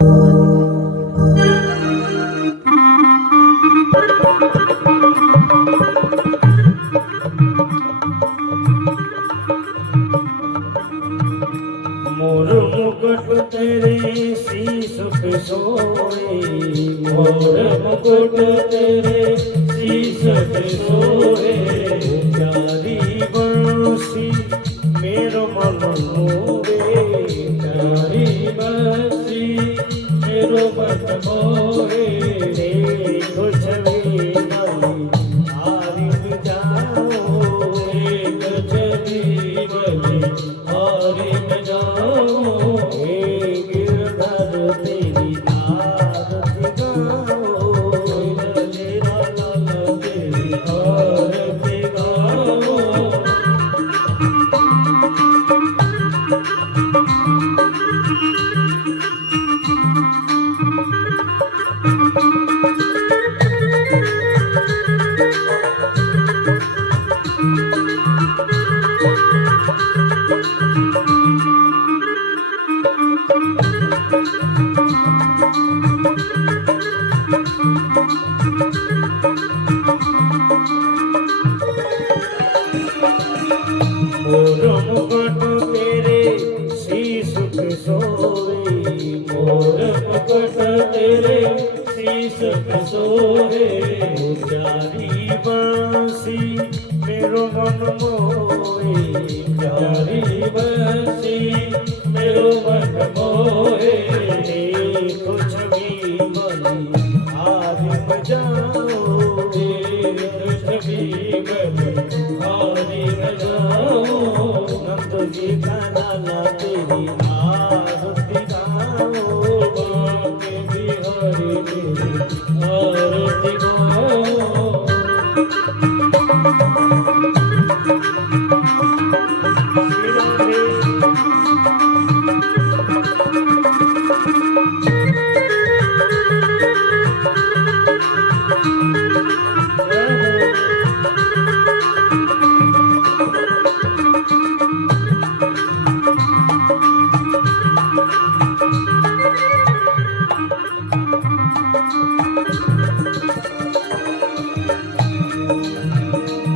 मोर मुकुट तेरे शीश पे सोए, मोर मुकुट तेरे शीश पे सोए, प्यारी बंसी मेरो मन मोहे, प्यारी बंसी मेरो मन मोहे, देखो छवि वाली हारी जाओ, एक छवि वाली हारी जाओ, गिरधर तेरी आरती गाओ, तेरी आरती गाओ। मोर मुकुट तेरे शीश पे सोए, मोर मुकुट तेरे शीश पे सोए, प्यारी बंसी मेरो मन मोहे, प्यारी बंसी मेरो मन मोहे, देखो छवि वाली हारी बजाओ, देखो छवि वाली हारी बजाओ, नंद जी का लाला तेरी आरती गाओ, बाके बिहारी तेरी आरती गाओ।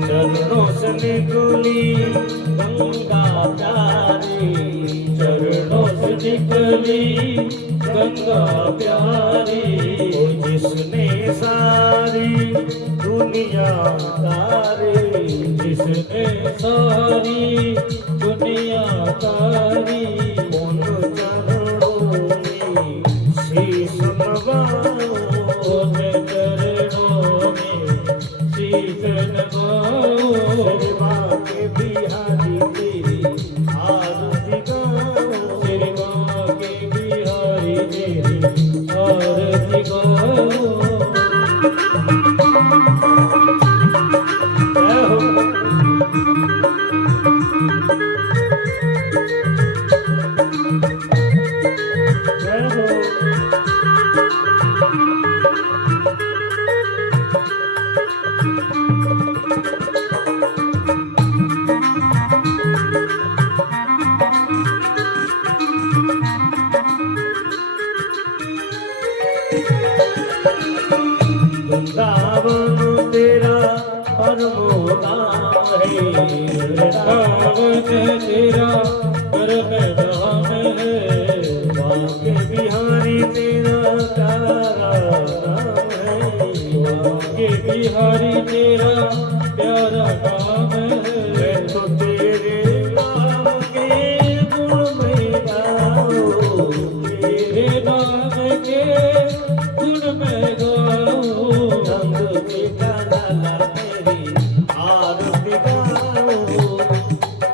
चरणों से निकली गंगा प्यारी, चरणों से निकली गंगा प्यारी, जिसने सारी दुनिया तारी, जिसने सारी दुनिया तारी, उन चरणों में शीश नवाओ, उन चरणों में शीश नवाओ, के बिहारी तेरी आरती गाओ, के बिहारी तेरी आरती गाओ। वृंदावन तेरा परम धाम है, वृंदावन तेरा परम धाम है, बाके बिहारी तेरा प्यारा नाम है, बाके बिहारी तेरा प्यारा नाम है, मैं तो तेरे नाम के गुण में गाऊं, तेरे नाम के गुण में गाऊं, नंद जी का लाला तेरी आरती गाओ,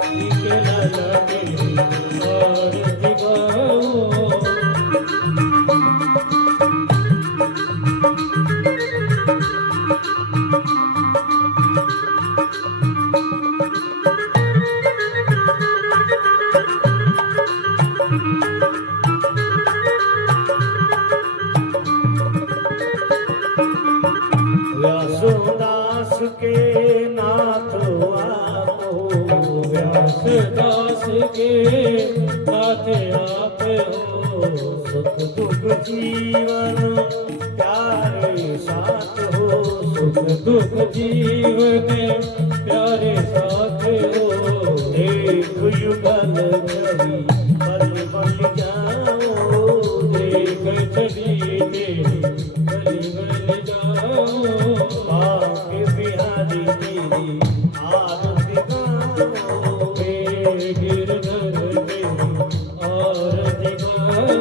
के लाला तेरी आरती गाओ। दुख जीवन प्यारे साथ हो, सुख दुख जीवन प्यारे साथ हो। एक युगल घड़ी पल पल जाओ, देख चली तेरी गली गली जाओ। बाके बिहारी तेरी आरती गाओ, गिरधर तेरी आरती गाओ।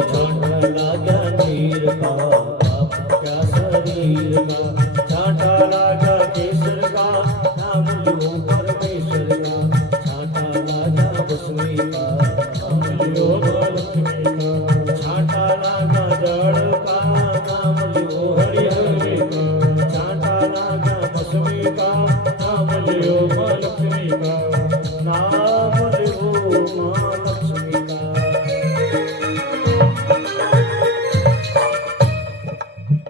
छांटा लगा नीर का क्या शरीर का, छांटा लगा केसर का नाम लो परमेश्वर का। छांटा लगा भस्मी का नाम लो लक्ष्मी का। छांटा लगा जड़ का नाम लो हरि हरि का। छांटा लगा भस्मी का नाम लो माँ लक्ष्मी का। नाम लो माँ लक्ष्मी का।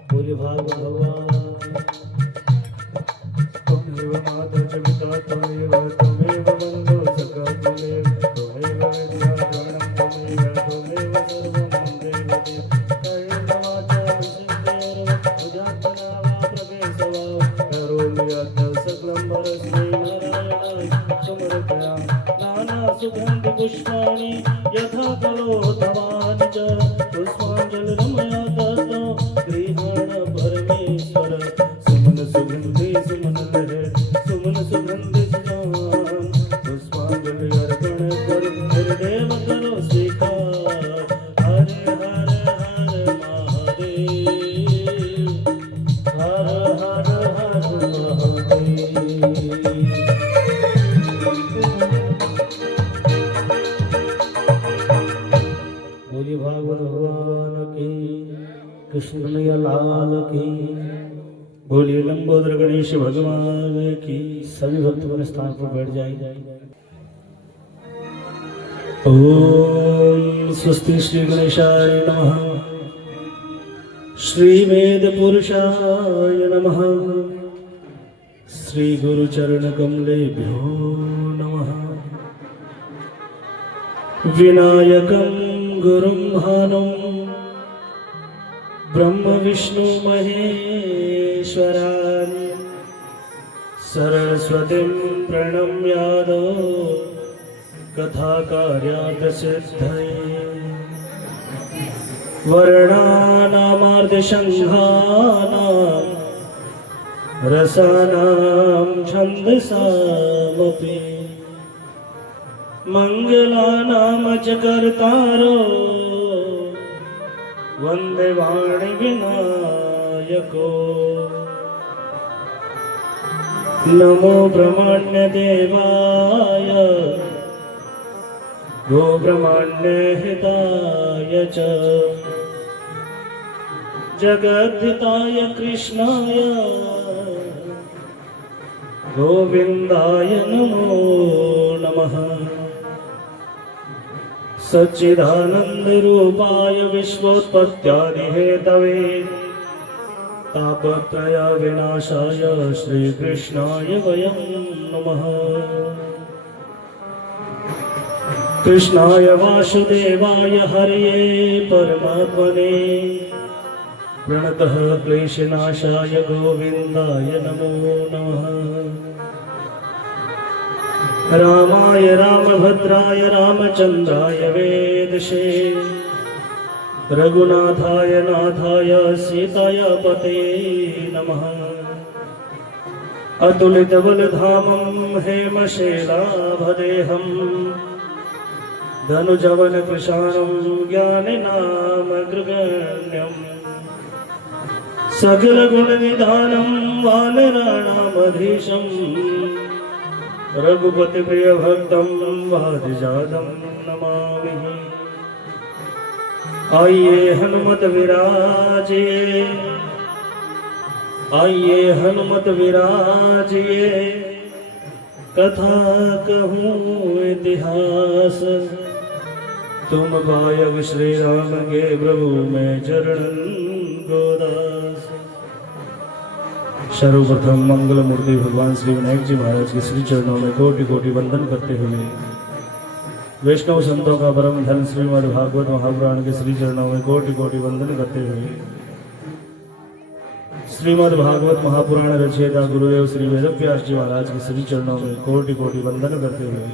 बोले भागवत भगवान त्वमेव माता च पिता त्वमेव त्वमेव बन्धुः सखा त्वमेव त्वमेव विद्या द्रविणं त्वमेव त्वमेव सर्वं मम देवते। कर्मवाचा विशुद्धेर्व उदात्तना वा प्रवेशवा करोमि यत् सकलं परस्मै नारायणाय समर्पयामि। नानासुगन्धि पुष्पाणि यथा कलोत्थवानि च पुष्पाञ्जलिर्मया दत्तं गृहाण परमेश्वर। सुमन सुगन्धि सुमन लहर सुमन सुगन्धि सुजान, पुष्पांजलि अर्पण कर हृदय करो स्वीकार। हरे हर हर महादेव, हर हर हर महादेव। बोलिए भागवत भगवान की, कृष्ण कन्हैया लाल की। बोलिए लंबोदर गणेश भगवान की। सभी भक्त अपने स्थान पर बैठ जाएंगे। ओम स्वस्ति श्री गणेशाय नमः, श्री वेद पुरुषाय नमः, श्री गुरु चरण कमलेभ्यो नमः। विनायकं गुरुं भानुं ब्रह्म विष्णु महेश्वरान् सरस्वतीं प्रणम्यादो कथाकार्यात् सिद्धये। वर्णानामार्धसंघानां रसानां छन्दसामपि मङ्गलानां च कर्तारो वन्दे वाणि विनायको। नमो ब्रह्मण्य देवाय गो ब्रह्मण्य हिताय च जगद्धिताय कृष्णाय गोविन्दाय नमो नमः। सच्चिदानंद रूपाय विश्वोत्पत्त्यादिहेतवे तापत्रय विनाशाय श्री कृष्णाय वयं नमः। कृष्णाय वासुदेवाय हरये परमात्मने प्रणतः क्लेशनाशाय गोविन्दाय नमो नमः। रामाय रामभद्राय रामचन्द्राय वेदसे रघुनाथाय नाथाय सीताय पते नमः। अतुलितबलधामं हेमशैलाभदेहं धनुजवनकृशानं ज्ञानिनामग्रगण्यम् सकलगुणनिधानं वानराणामधीशम् रघुपति प्रिय भक्तं वादिजातं नमामि। आइए हनुमत विराजिए, आइए हनुमत विराजिए, कथा कहूँ इतिहास तुम गायक श्री राम के प्रभु में चरण गोदास। सर्वप्रथम मंगल मूर्ति भगवान श्री विनायक जी महाराज के श्री चरणों में कोटि कोटि वंदन करते हुए वैष्णव संतों का परम धन श्रीमद् भागवत महापुराण के श्री चरणों में कोटि कोटि वंदन करते हुए श्रीमद् भागवत महापुराण रचयिता गुरुदेव श्री वेदव्यास जी महाराज के श्री चरणों में कोटि कोटि वंदन करते हुए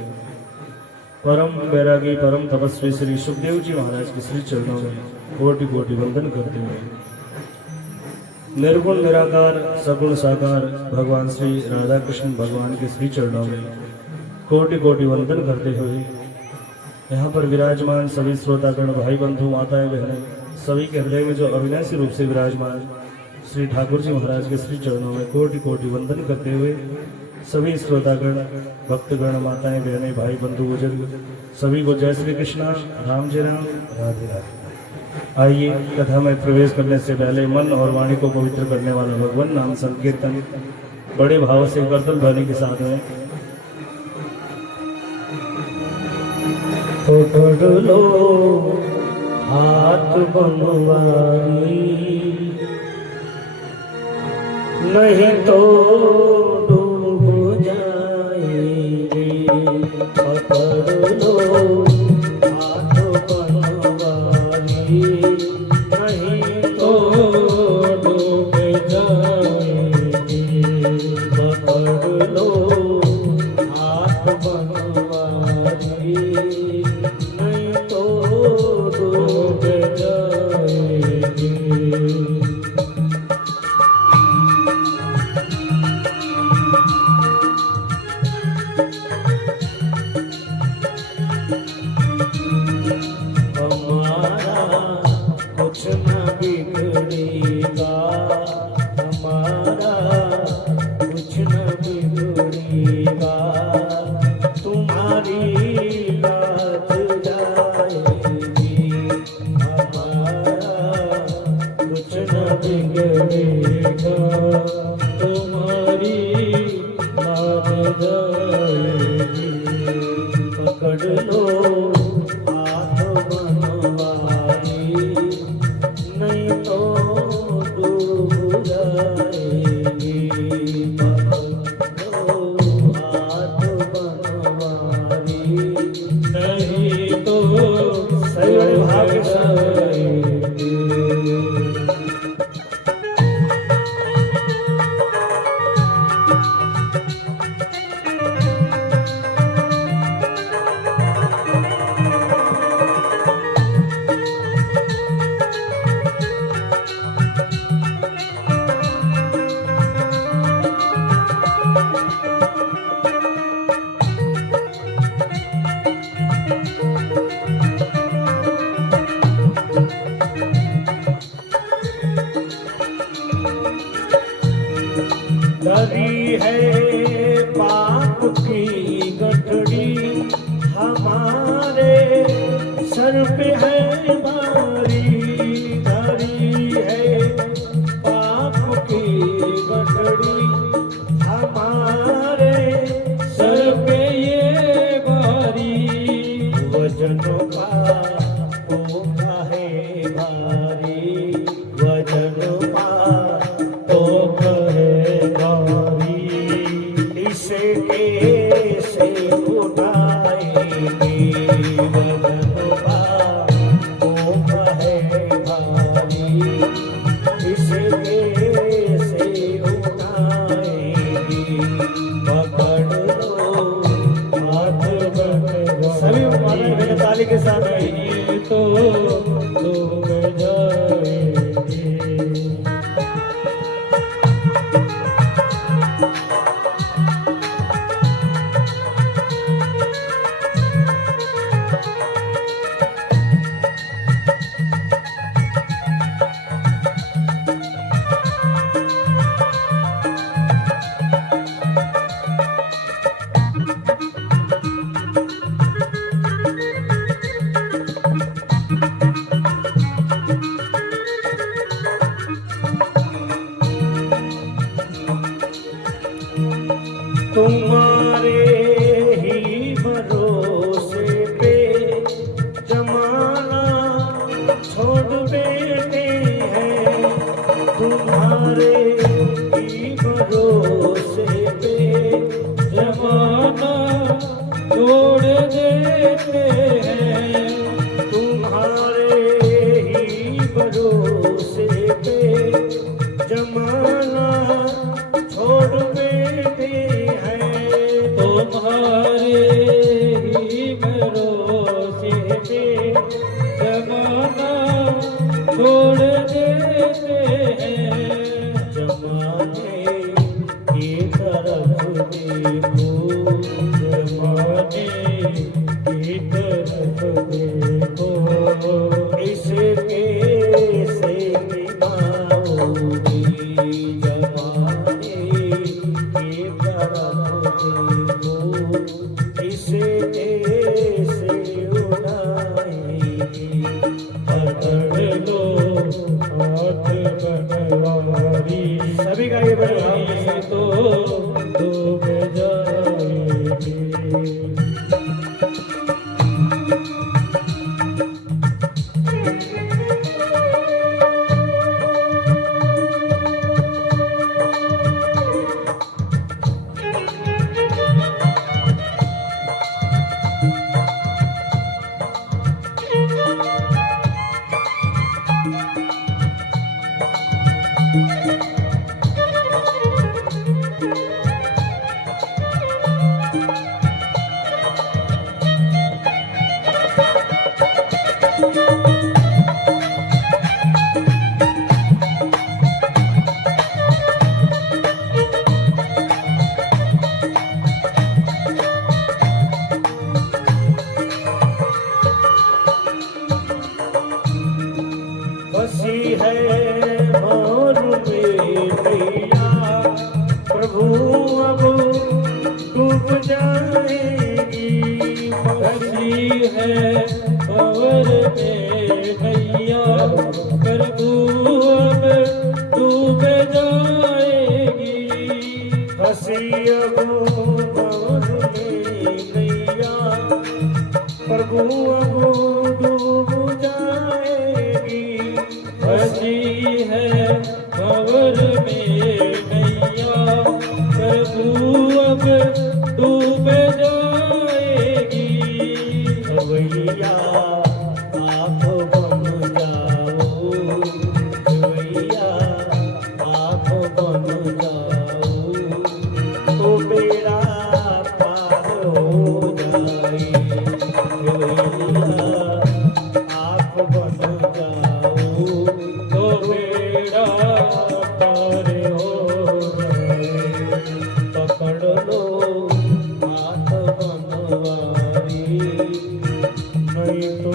परम बैरागी परम तपस्वी श्री सुखदेव जी महाराज के श्री चरणों में कोटि कोटि वंदन करते हुए निर्गुण निराकार सगुण साकार भगवान श्री राधा कृष्ण भगवान के श्री चरणों में कोटि कोटि वंदन करते हुए यहाँ पर विराजमान सभी श्रोतागण भाई बंधु माताएं बहनें सभी के हृदय में जो अविनाशी रूप से विराजमान श्री ठाकुर जी महाराज के श्री चरणों में कोटि कोटि वंदन करते हुए सभी श्रोतागण भक्तगण माताएं बहनें भाई बंधु बुजुर्ग सभी को जय श्री कृष्णा राम जय राम राधे राधे। आइए कथा में प्रवेश करने से पहले मन और वाणी को पवित्र करने वाला भगवान नाम संकीर्तन बड़े भाव से करतल ध्वनि के साथ में पकड़ लो हाथ बनवारी नहीं तो डूब जाएंगे। पकड़ लो हाथ बनवारी नहीं तो डूब जाएंगे। पकड़ लो हाथ बनवारी नहीं तो डूब जाएंगे। कुछ न बिगड़ेगा हमारा कुछ न बिगड़ेगा तुम्हारी बात जाएगी। हमारा कुछ न बिगड़ेगा तुम्हारी बात जाएगी। पकड़ लो नहीं तो डूब जाएगी। पकड़ो हाथ बनवारी नहीं तो सही बड़े भाग्य जाएगी। डरी है पाप की गठड़ी हमारे सर पे है भारी। डरी है पाप की गठड़ी हमारे सर पे ये भारी। वजनों का ओखा है भारी वजनों का इसे कैसे उठाएंगे। वजनों का ओखा है भारी इसे कैसे उठाएंगे। पकड़ लो हाथ बनवारी सभी माता ताली के साथ तो डूब जाए। भरोसे पे जमाना छोड़ बैठे हैं। तुम्हारे ही भरोसे पे जमाना छोड़ देते हैं। जमाने की तरफ देखो, जमाने की तरफ देखो, इसके से निभाओगी। जमाने की तरफ देखो, इसके से उड़ाएगी। पकड़ लो हाथ बनवारी, सभी का ये बड़ा भाव के साथ तो डूब जाएगी। बसी है मोर में नैया, प्रभु अब डूब जाएगी। बसी है कंवर में नैया, प्रभु अब डूब जाएगी। बसी अब मोर में नैया, प्रभु अब डूब जाएगी। बसी है कंवर में नैया, प्रभु अब डूब जाएगी। भैया आप बन जाओ, भैया आप बन जाओ, तो बेड़ा पार हो जाए। भैया आप बन जाओ, तो बेड़ा पार हो जाए। पकड़ लो हाथ बनवारी, नहीं तो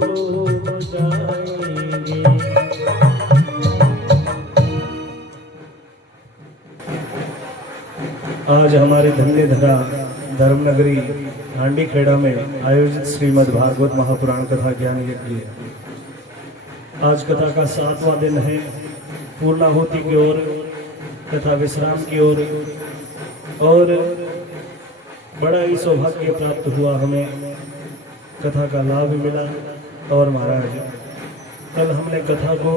डूब जाएंगे। आज हमारे धन्य धरा धर्मनगरी हांडी खेड़ा में आयोजित श्रीमद् भागवत महापुराण कथा ज्ञान यज्ञ। आज कथा का 7वां दिन है। पूर्णाहुति की ओर तथा विश्राम की ओर और बड़ा ही सौभाग्य प्राप्त हुआ हमें, कथा का लाभ मिला। और महाराज कल हमने कथा को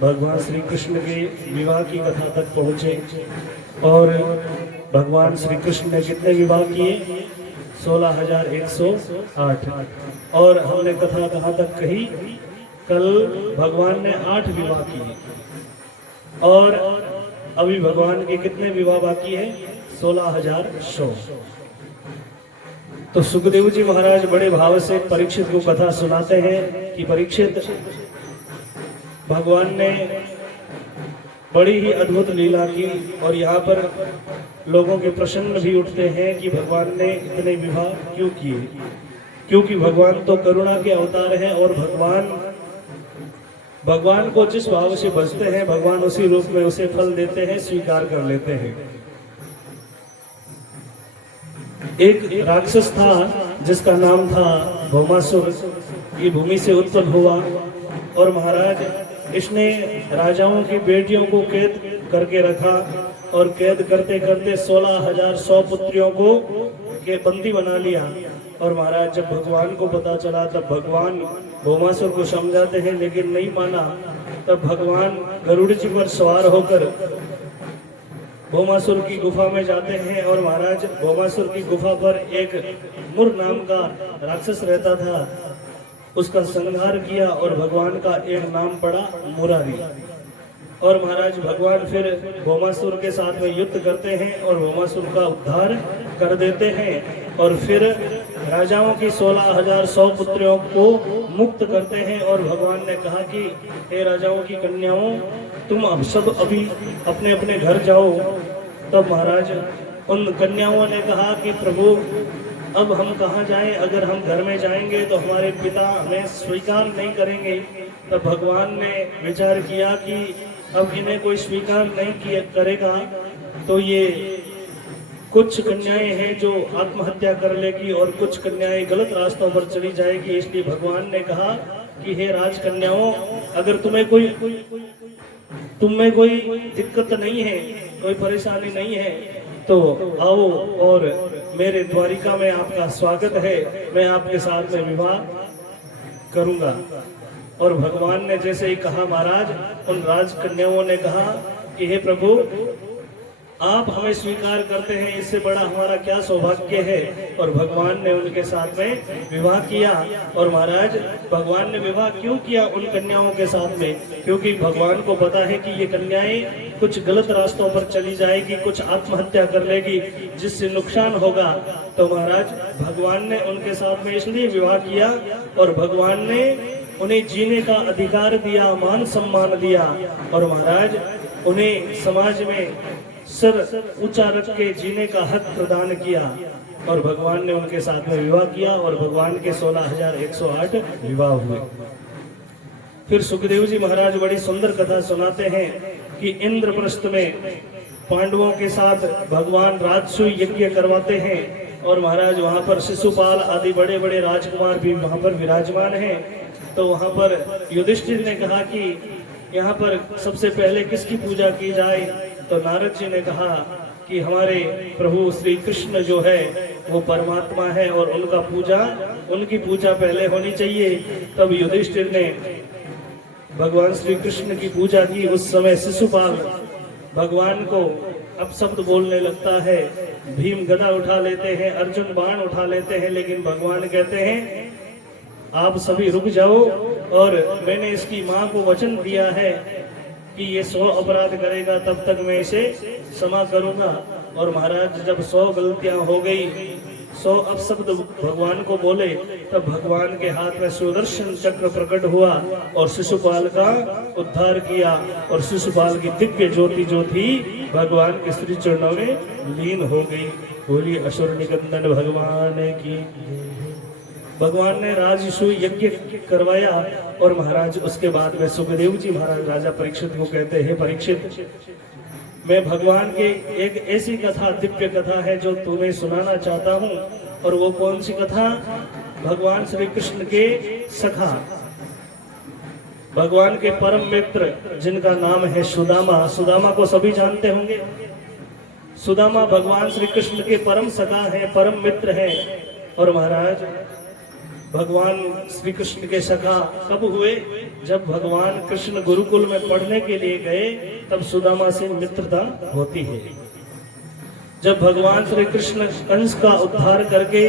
भगवान श्री कृष्ण के विवाह की कथा तक पहुँचे और भगवान श्री कृष्ण ने कितने विवाह किए? 16,108। और हमने कथा कहाँ तक कही? कल भगवान ने 8 विवाह किए और अभी भगवान के कितने विवाह बाकी है? 16,100। तो सुखदेव जी महाराज बड़े भाव से परीक्षित को कथा सुनाते हैं कि परीक्षित, भगवान ने बड़ी ही अद्भुत लीला की और यहाँ पर लोगों के प्रश्न भी उठते हैं कि भगवान ने इतने विवाह क्यों किए? क्योंकि भगवान तो करुणा के अवतार हैं और भगवान को जिस भाव से भजते हैं भगवान उसी रूप में उसे फल देते हैं, स्वीकार कर लेते हैं। एक राक्षस था जिसका नाम था भौमासुर। ये भूमि से उत्पन्न हुआ और महाराज इसने राजाओं की बेटियों को कैद करके रखा और कैद करते करते 16,100 पुत्रियों को के बंदी बना लिया। और महाराज जब भगवान को पता चला तब भगवान भौमासुर को समझाते हैं लेकिन नहीं माना। तब भगवान गरुड़ जी पर सवार होकर भौमासुर की गुफा में जाते हैं और महाराज भौमासुर की गुफा पर एक मुर नाम का राक्षस रहता था उसका संहार किया और भगवान का एक नाम पड़ा मुरारी। और महाराज भगवान फिर भौमासुर के साथ में युद्ध करते हैं और भौमासुर का उद्धार कर देते हैं और फिर राजाओं की 16,100 पुत्रियों को मुक्त करते हैं। और भगवान ने कहा कि हे राजाओं की कन्याओं, तुम अब सब अभी अपने अपने घर जाओ। तब महाराज उन कन्याओं ने कहा कि प्रभु अब हम कहाँ जाएं, अगर हम घर में जाएंगे तो हमारे पिता हमें स्वीकार नहीं करेंगे। तब भगवान ने विचार किया कि अब इन्हें कोई स्वीकार नहीं किया करेगा तो ये कुछ कन्याएं हैं जो आत्महत्या कर लेगी और कुछ कन्याएं गलत रास्तों पर चली जाएगी। इसलिए भगवान ने कहा कि हे राजकन्याओं, अगर तुम में कोई दिक्कत नहीं है, कोई परेशानी नहीं है तो आओ और मेरे द्वारिका में आपका स्वागत है, मैं आपके साथ में विवाह करूंगा। और भगवान ने जैसे ही कहा महाराज, उन राजकन्याओं ने कहा कि हे प्रभु, आप हमें स्वीकार करते हैं, इससे बड़ा हमारा क्या सौभाग्य है। और भगवान ने उनके साथ में विवाह किया। और महाराज भगवान ने विवाह क्यों किया उन कन्याओं के साथ में? क्योंकि भगवान को पता है कि ये कन्याएं कुछ गलत रास्तों पर चली जाएगी, कुछ आत्महत्या कर लेगी जिससे नुकसान होगा। तो महाराज भगवान ने उनके साथ में इसलिए विवाह किया और भगवान ने उन्हें जीने का अधिकार दिया, मान सम्मान दिया और महाराज उन्हें समाज में सिर ऊंचा रख के जीने का हक प्रदान किया। और भगवान ने उनके साथ में विवाह किया और भगवान के 16,108 विवाह हुए। फिर सुखदेव जी महाराज बड़ी सुंदर कथा सुनाते हैं कि इंद्रप्रस्थ में पांडवों के साथ भगवान राजसूय यज्ञ करवाते हैं और महाराज वहां पर शिशुपाल आदि बड़े बड़े राजकुमार भी वहां पर विराजमान हैं। तो वहां पर युधिष्ठिर ने कहा कि यहाँ पर सबसे पहले किसकी पूजा की जाए? तो नारद जी ने कहा कि हमारे प्रभु श्री कृष्ण जो है वो परमात्मा है और उनकी पूजा पहले होनी चाहिए। तब युधिष्ठिर ने भगवान श्री कृष्ण की पूजा की। उस समय शिशुपाल भगवान को अपशब्द बोलने लगता है, भीम गदा उठा लेते हैं, अर्जुन बाण उठा लेते हैं, लेकिन भगवान कहते हैं आप सभी रुक जाओ और मैंने इसकी माँ को वचन दिया है कि ये 100 अपराध करेगा तब तक मैं इसे क्षमा करूंगा। और महाराज जब 100 गलतियां हो गई, 100 अपशब्द भगवान को बोले, तब भगवान के हाथ में सुदर्शन चक्र प्रकट हुआ और शिशुपाल का उद्धार किया और शिशुपाल की दिव्य ज्योति जो थी भगवान के श्री चरणों में लीन हो गई। बोली असुर निकंदन भगवान की। भगवान ने राजसूय यज्ञ करवाया और महाराज उसके बाद में सुखदेव जी महाराज राजा परीक्षित को कहते हैं, परीक्षित मैं भगवान के एक ऐसी कथा, दिव्य कथा है जो तुम्हें सुनाना चाहता हूँ। और वो कौन सी कथा? भगवान श्री कृष्ण के सखा, भगवान के परम मित्र जिनका नाम है सुदामा। सुदामा को सभी जानते होंगे। सुदामा भगवान श्री कृष्ण के परम सखा है, परम मित्र है। और महाराज भगवान श्री कृष्ण के सखा कब हुए? जब भगवान कृष्ण गुरुकुल में पढ़ने के लिए गए तब सुदामा से मित्रता होती है। जब भगवान श्री कृष्ण कंस का उद्धार करके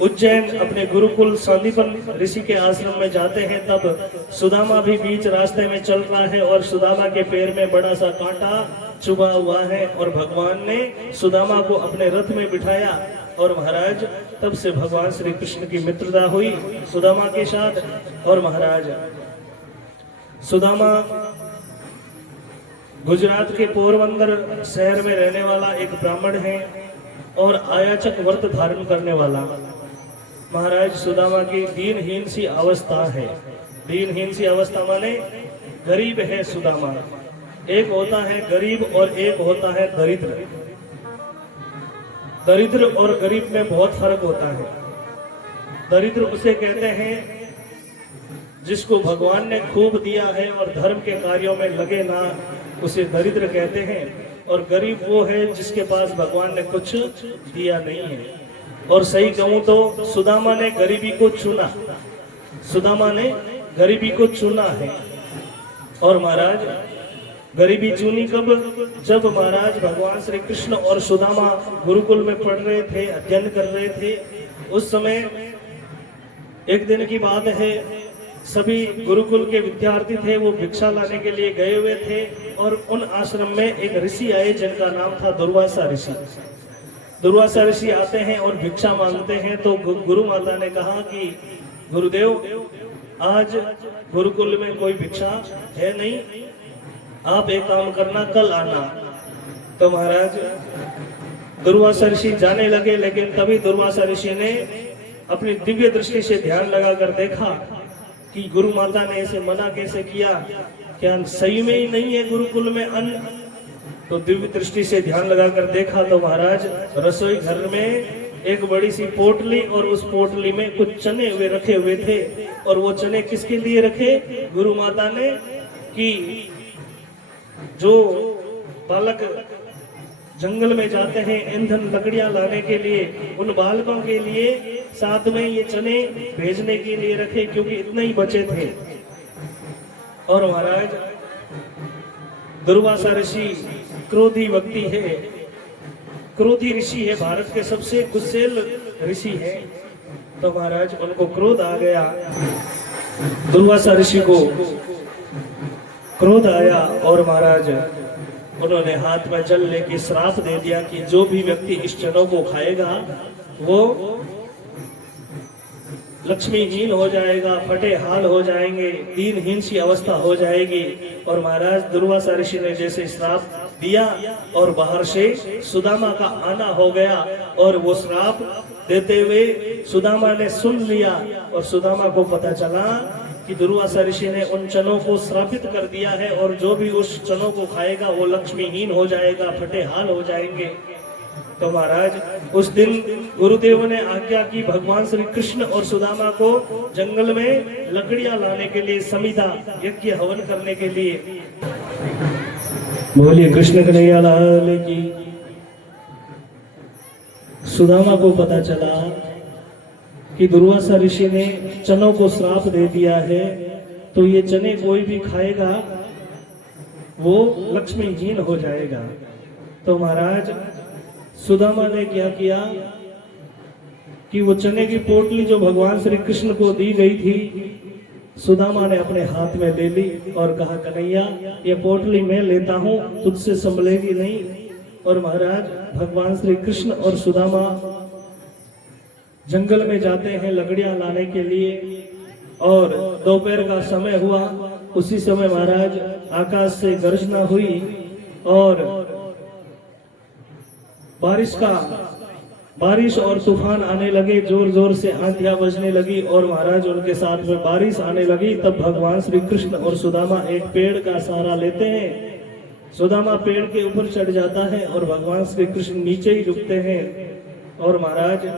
उज्जैन अपने गुरुकुल संदीपन ऋषि के आश्रम में जाते हैं तब सुदामा भी बीच रास्ते में चल रहा है और सुदामा के पैर में बड़ा सा कांटा चुभा हुआ है और भगवान ने सुदामा को अपने रथ में बिठाया। और महाराज तब से भगवान श्री कृष्ण की मित्रता हुई सुदामा के साथ। और महाराज सुदामा गुजरात के पोरबंदर शहर में रहने वाला एक ब्राह्मण है और आयाचक व्रत धारण करने वाला। महाराज सुदामा की दीनहीन सी अवस्था है। दीनहीन सी अवस्था माने गरीब है सुदामा। एक होता है गरीब और एक होता है दरिद्र। दरिद्र और गरीब में बहुत फर्क होता है। दरिद्र उसे कहते हैं जिसको भगवान ने खूब दिया है और धर्म के कार्यों में लगे ना, उसे दरिद्र कहते हैं। और गरीब वो है जिसके पास भगवान ने कुछ दिया नहीं है। और सही कहूं तो सुदामा ने गरीबी को चुना। सुदामा ने गरीबी को चुना है। और महाराज गरीबी चुनी कब? जब महाराज भगवान श्री कृष्ण और सुदामा गुरुकुल में पढ़ रहे थे, अध्ययन कर रहे थे। उस समय एक दिन की बात है, सभी गुरुकुल के विद्यार्थी थे, वो भिक्षा लाने के लिए गए हुए थे और उन आश्रम में एक ऋषि आए जिनका नाम था दुर्वासा ऋषि। दुर्वासा ऋषि आते हैं और भिक्षा मांगते हैं। तो गुरु माता ने कहा कि गुरुदेव, आज गुरुकुल में कोई भिक्षा है नहीं, आप एक काम करना, कल आना। तो महाराज दुर्वासा ऋषि जाने लगे, लेकिन तभी दुर्वासा ऋषि ने अपनी दिव्य दृष्टि से ध्यान लगाकर देखा कि गुरु माता ने इसे मना कैसे किया, क्या सही में ही नहीं है गुरुकुल में अन्न। तो दिव्य दृष्टि से ध्यान लगाकर देखा तो महाराज रसोई घर में एक बड़ी सी पोटली, और उस पोटली में कुछ चने हुए रखे हुए थे। और वो चने किसके लिए रखे? गुरु माता ने, कि जो बालक जंगल में जाते हैं ईंधन लकड़ियां लाने के लिए, उन बालकों के लिए साथ में ये चने भेजने के लिए रखे, क्योंकि इतने ही बचे थे। और महाराज दुर्वासा ऋषि क्रोधी व्यक्ति है, क्रोधी ऋषि है, भारत के सबसे गुस्सेल ऋषि है। तो महाराज उनको क्रोध आ गया, दुर्वासा ऋषि को क्रोध आया और महाराज उन्होंने हाथ में जल लेके श्राप दे दिया कि जो भी व्यक्ति इस चनों को खाएगा वो लक्ष्मीहीन हो जाएगा, फटे हाल हो जाएंगे, दीनहीन सी अवस्था हो जाएगी। और महाराज दुर्वासा ऋषि ने जैसे श्राप दिया और बाहर से सुदामा का आना हो गया, और वो श्राप देते हुए सुदामा ने सुन लिया। और सुदामा को पता चला कि दुर्वासा ऋषि ने उन चनों को श्रापित कर दिया है, और जो भी उस चनों को खाएगा वो लक्ष्मीहीन हो जाएगा, फटे हाल हो जाएंगे। तो महाराज उस दिन गुरुदेव ने आज्ञा की भगवान श्री कृष्ण और सुदामा को जंगल में लकड़ियां लाने के लिए, समिधा यज्ञ हवन करने के लिए। बोलिए कृष्ण कन्हैया लाल की। सुदामा को पता चला कि दुर्वासा ऋषि ने चनों को श्राप दे दिया है, तो ये चने कोई भी खाएगा वो लक्ष्मीहीन हो जाएगा। तो महाराज सुदामा ने क्या किया कि वो चने की पोटली जो भगवान श्री कृष्ण को दी गई थी, सुदामा ने अपने हाथ में ले ली और कहा, कन्हैया ये पोटली मैं लेता हूँ, तुझसे संभलेगी नहीं। और महाराज भगवान श्री कृष्ण और सुदामा जंगल में जाते हैं लकड़ियां लाने के लिए, और दोपहर का समय हुआ। उसी समय महाराज आकाश से गर्जना हुई और बारिश और तूफान आने लगे, जोर जोर से आंधियां बजने लगी, और महाराज उनके साथ में बारिश आने लगी। तब भगवान श्री कृष्ण और सुदामा एक पेड़ का सहारा लेते हैं। सुदामा पेड़ के ऊपर चढ़ जाता है और भगवान श्री कृष्ण नीचे ही रुकते हैं। और महाराज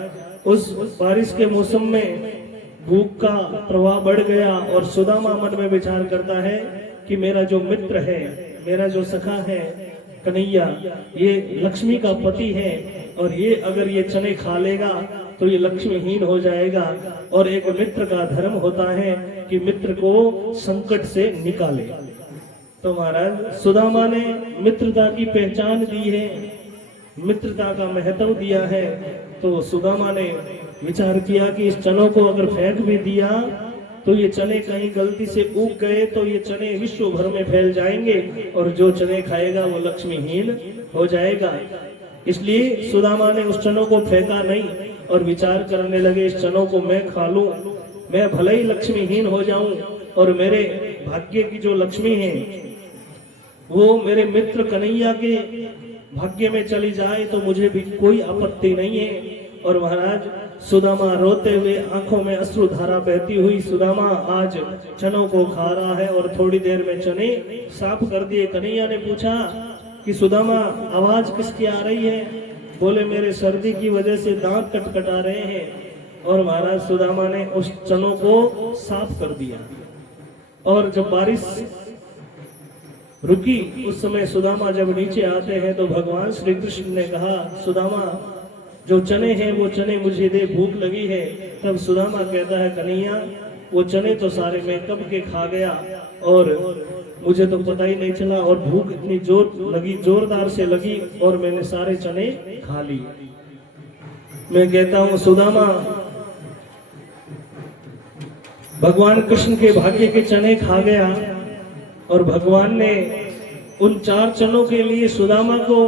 उस बारिश के मौसम में भूख का प्रवाह बढ़ गया, और सुदामा मन में विचार करता है कि मेरा जो मित्र है, मेरा जो सखा है कन्हैया, ये लक्ष्मी का पति है, और ये अगर ये चने खा लेगा तो ये लक्ष्मीहीन हो जाएगा। और एक मित्र का धर्म होता है कि मित्र को संकट से निकाले। तो महाराज सुदामा ने मित्रता की पहचान दी है, मित्रता का महत्व दिया है। तो सुदामा ने विचार किया कि इस चनों को अगर फेंक भी दिया तो ये चने कहीं गलती से उग गए तो ये चने विश्व भर में फैल जाएंगे, और जो चने खाएगा वो लक्ष्मीहीन हो जाएगा। इसलिए सुदामा ने उस चनों को फेंका नहीं और विचार करने लगे, इस चनों को मैं खा लूं, मैं भले ही लक्ष्मीहीन हो जाऊं, और मेरे भाग्य की जो लक्ष्मी है वो मेरे मित्र कन्हैया के भाग्य में चली जाए तो मुझे भी कोई आपत्ति नहीं है। और महाराज सुदामा रोते हुए, आंखों में अश्रुधारा बहती हुई, सुदामा आज चनों को खा रहा है और थोड़ी देर में चने साफ कर दिए। कन्हैया ने पूछा कि सुदामा आवाज किसकी आ रही है? बोले मेरे सर्दी की वजह से दांत कटकटा रहे हैं। और महाराज सुदामा ने उस चनों को साफ कर दिया। और जब बारिश रुकी उस समय सुदामा जब नीचे आते हैं तो भगवान श्री कृष्ण ने कहा, सुदामा जो चने हैं वो चने मुझे दे, भूख लगी है। तब सुदामा कहता है, कन्हैया वो चने तो सारे मैं कब के खा गया और मुझे तो पता ही नहीं चला, और भूख इतनी जोरदार से लगी और मैंने सारे चने खा लिए। मैं कहता हूँ सुदामा भगवान कृष्ण के भाग्य के चने खा गया और भगवान ने उन 4 चनों के लिए सुदामा को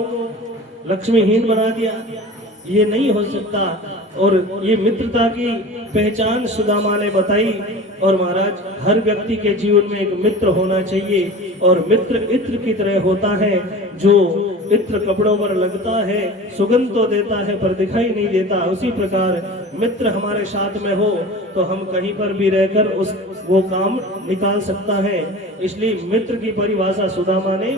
लक्ष्मीहीन बना दिया। ये नहीं हो सकता। और ये मित्रता की पहचान सुदामा ने बताई। और महाराज हर व्यक्ति के जीवन में एक मित्र होना चाहिए और मित्र इत्र की तरह होता है। जो इत्र कपड़ों पर लगता है, सुगंध तो देता है पर दिखाई नहीं देता, उसी प्रकार मित्र हमारे साथ में हो तो हम कहीं पर भी रहकर वो काम निकाल सकता है। इसलिए मित्र की परिभाषा सुदामा ने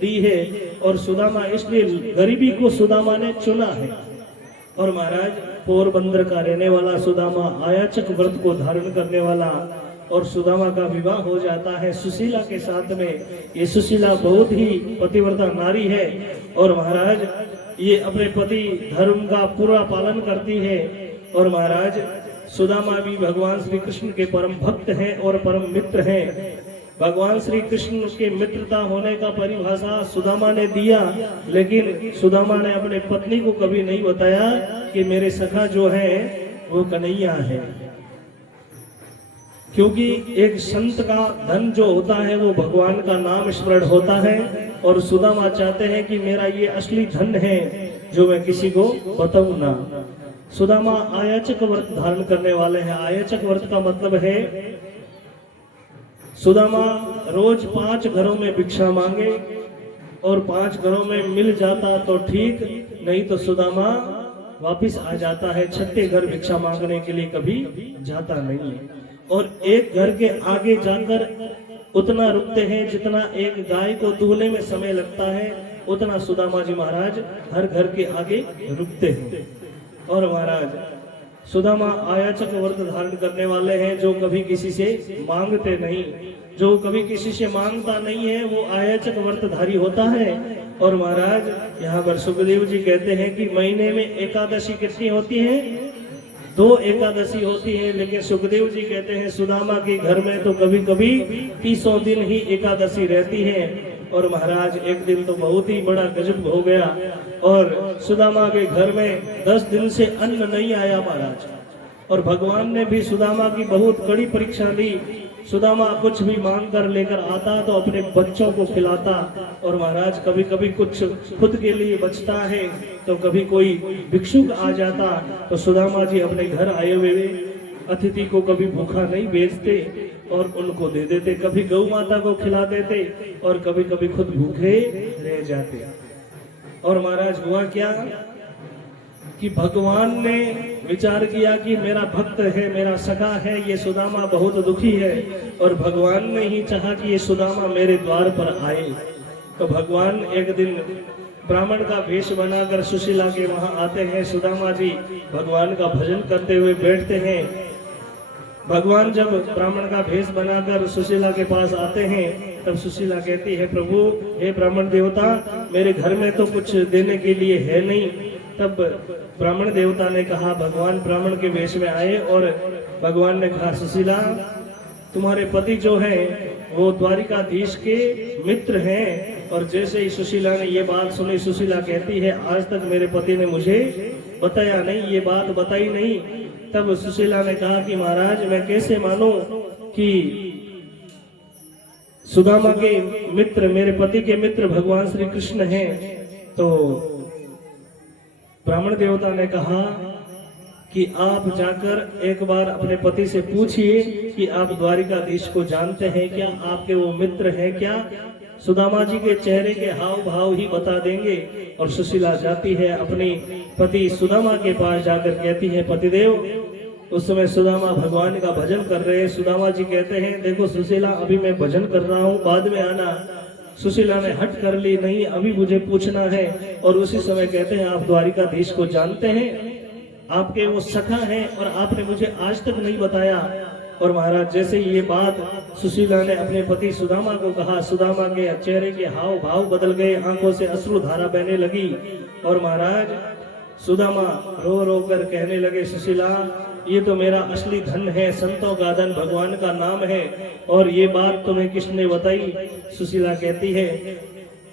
दी है और सुदामा इसलिए गरीबी को सुदामा ने चुना है। और महाराज पोरबंदर का रहने वाला सुदामा आयाचक व्रत को धारण करने वाला और सुदामा का विवाह हो जाता है सुशीला के साथ में। ये सुशीला बहुत ही पतिव्रता नारी है और महाराज ये अपने पति धर्म का पूरा पालन करती है। और महाराज सुदामा भी भगवान श्री कृष्ण के परम भक्त हैं और परम मित्र हैं। भगवान श्री कृष्ण के मित्रता होने का परिभाषा सुदामा ने दिया, लेकिन सुदामा ने अपने पत्नी को कभी नहीं बताया कि मेरे सखा जो है वो कन्हैया है। क्योंकि एक संत का धन जो होता है वो भगवान का नाम स्मरण होता है और सुदामा चाहते हैं कि मेरा ये असली धन है जो मैं किसी को बताऊं ना। सुदामा आयाचक व्रत धारण करने वाले हैं। आयाचक व्रत का मतलब है सुदामा रोज 5 घरों में भिक्षा मांगे और 5 घरों में मिल जाता तो ठीक, नहीं तो सुदामा वापिस आ जाता है। 6ठे घर भिक्षा मांगने के लिए कभी जाता नहीं है। और एक घर के आगे जाकर उतना रुकते हैं जितना एक गाय को दूहने में समय लगता है, उतना सुदामा जी महाराज हर घर के आगे रुकते हैं। और महाराज सुदामा आयाचक व्रत धारण करने वाले हैं जो कभी किसी से मांगते नहीं। जो कभी किसी से मांगता नहीं है वो आयाचक व्रतधारी होता है। और महाराज यहाँ पर सुखदेव जी कहते हैं कि महीने में एकादशी कितनी होती है? 2 एकादशी होती है। लेकिन सुखदेव जी कहते हैं सुदामा के घर में तो कभी कभी 30 दिन ही एकादशी रहती है। और महाराज एक दिन तो बहुत ही बड़ा गजब हो गया और सुदामा के घर में 10 दिन से अन्न नहीं आया महाराज। और भगवान ने भी सुदामा की बहुत कड़ी परीक्षा ली। सुदामा कुछ भी मांग कर लेकर आता तो अपने बच्चों को खिलाता। और महाराज कभी कभी कुछ खुद के लिए बचता है तो कभी कोई भिक्षुक आ जाता तो सुदामा जी अपने घर आए हुए अतिथि को कभी भूखा नहीं भेजते और उनको दे देते। कभी गौ माता को खिला देते और कभी कभी खुद भूखे रह जाते। और महाराज हुआ क्या कि भगवान ने विचार किया कि मेरा भक्त है, मेरा सखा है, ये सुदामा बहुत दुखी है और भगवान ने ही चाहा कि ये सुदामा मेरे द्वार पर आए। तो भगवान एक दिन ब्राह्मण का वेश बनाकर सुशीला के वहां आते हैं। सुदामा जी भगवान का भजन करते हुए बैठते हैं। भगवान जब ब्राह्मण का भेष बनाकर सुशीला के पास आते हैं तब सुशीला कहती है प्रभु हे ब्राह्मण देवता मेरे घर में तो कुछ देने के लिए है नहीं। तब ब्राह्मण देवता ने कहा, भगवान ब्राह्मण के वेश में आए और भगवान ने कहा सुशीला तुम्हारे पति जो हैं वो द्वारिकाधीश के मित्र हैं। और जैसे ही सुशीला ने ये बात सुनी सुशीला कहती है आज तक मेरे पति ने मुझे बताया नहीं, ये बात बताई नहीं। तब सुशीला ने कहा कि महाराज मैं कैसे मानूं कि सुदामा के मित्र मेरे पति के मित्र भगवान श्री कृष्ण हैं। तो ब्राह्मण देवता ने कहा कि आप जाकर एक बार अपने पति से पूछिए कि आप द्वारिकाधीश को जानते हैं क्या, आपके वो मित्र हैं क्या। सुदामा जी के चेहरे के हाव भाव ही बता देंगे। और सुशीला जाती है अपनी पति सुदामा के पास जाकर कहती है पतिदेव। उस समय सुदामा भगवान का भजन कर रहे हैं। सुदामा जी कहते हैं देखो सुशीला अभी मैं भजन कर रहा हूँ, बाद में आना। सुशीला ने हट कर ली, नहीं अभी मुझे पूछना है। और उसी समय कहते हैं आप द्वारिकाधीश को जानते हैं, आपके वो सखा हैं और आपने मुझे आज तक नहीं बताया। और महाराज जैसे ये बात सुशीला ने अपने पति सुदामा को कहा, सुदामा के चेहरे के हाव भाव बदल गए, आंखों से अश्रु धारा बहने लगी। और महाराज सुदामा रो रो कर कहने लगे सुशीला ये तो मेरा असली धन है, संतों का धन भगवान का नाम है और ये बात तुम्हें किसने बताई। सुशीला कहती है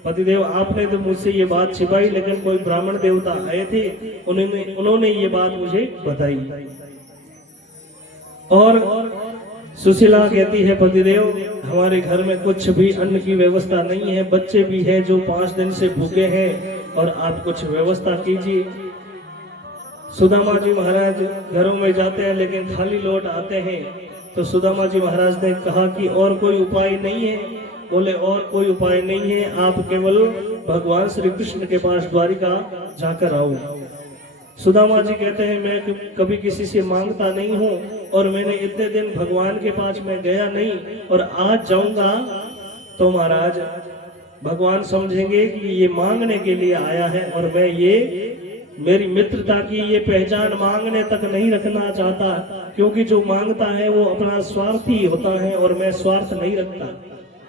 पतिदेव आपने तो मुझसे ये बात छिपाई, लेकिन कोई ब्राह्मण देवता आए थे उन्होंने ये बात मुझे बताई। और सुशीला कहती है पतिदेव हमारे घर में कुछ भी अन्न की व्यवस्था नहीं है, बच्चे भी हैं जो 5 दिन से भूखे हैं और आप कुछ व्यवस्था कीजिए। सुदामा जी महाराज घरों में जाते हैं लेकिन खाली लौट आते हैं। तो सुदामा जी महाराज ने कहा कि और कोई उपाय नहीं है? बोले और कोई उपाय नहीं है, आप केवल भगवान श्री कृष्ण के पास द्वारिका जाकर आओ। सुदामा जी कहते हैं मैं कभी किसी से मांगता नहीं हूँ और मैंने इतने दिन भगवान के पास में गया नहीं और आज जाऊंगा तो महाराज भगवान समझेंगे कि ये मांगने के लिए आया है और मैं ये मेरी मित्रता की ये पहचान मांगने तक नहीं रखना चाहता, क्योंकि जो मांगता है वो अपना स्वार्थी होता है और मैं स्वार्थ नहीं रखता।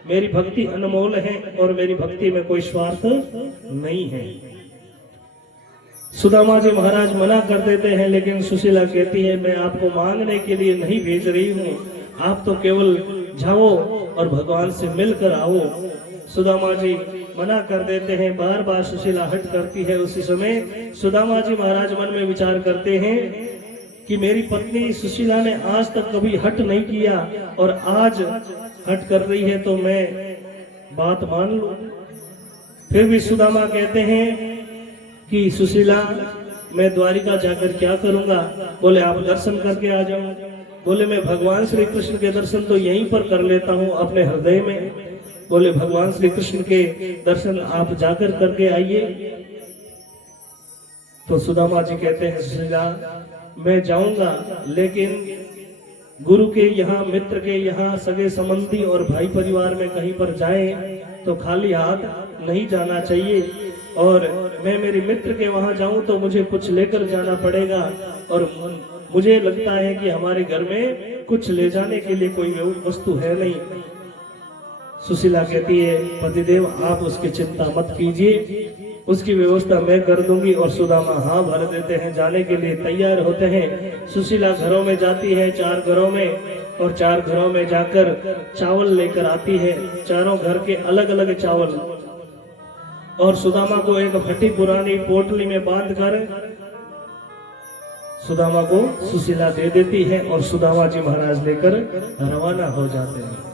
मेरी भक्ति अनमोल है और मेरी भक्ति में कोई स्वार्थ नहीं है। सुदामा जी महाराज मना कर देते हैं लेकिन सुशीला कहती है मैं आपको मांगने के लिए नहीं भेज रही हूँ, आप तो केवल जाओ और भगवान से मिलकर आओ। सुदामा जी मना कर देते हैं, बार बार सुशीला हट करती है। उसी समय सुदामा जी महाराज मन में विचार करते हैं कि मेरी पत्नी सुशीला ने आज तक कभी हट नहीं किया और आज हट कर रही है तो मैं बात मान लूं। फिर भी सुदामा कहते हैं कि सुशीला मैं द्वारिका जाकर क्या करूंगा? बोले आप दर्शन करके आ जाओ। बोले मैं भगवान श्री कृष्ण के दर्शन तो यहीं पर कर लेता हूँ अपने हृदय में। बोले भगवान श्री कृष्ण के दर्शन आप जाकर करके आइए। तो सुदामा जी कहते हैं सुशीला मैं जाऊंगा लेकिन गुरु के यहाँ, मित्र के यहाँ, सगे संबंधी और भाई परिवार में कहीं पर जाए तो खाली हाथ नहीं जाना चाहिए और मैं मेरे मित्र के वहां जाऊं तो मुझे कुछ लेकर जाना पड़ेगा और मुझे लगता है कि हमारे घर में कुछ ले जाने के लिए कोई वस्तु है नहीं। सुशीला कहती है पतिदेव आप उसकी चिंता मत कीजिए, उसकी व्यवस्था मैं कर दूंगी। और सुदामा हाँ भर देते हैं, जाने के लिए तैयार होते हैं। सुशीला घरों में जाती है 4 घरों में और 4 घरों में जाकर चावल लेकर आती है, चारों घर के अलग अलग चावल, और सुदामा को एक फटी पुरानी पोटली में बांधकर सुदामा को सुशीला दे देती है और सुदामा जी महाराज लेकर रवाना हो जाते हैं।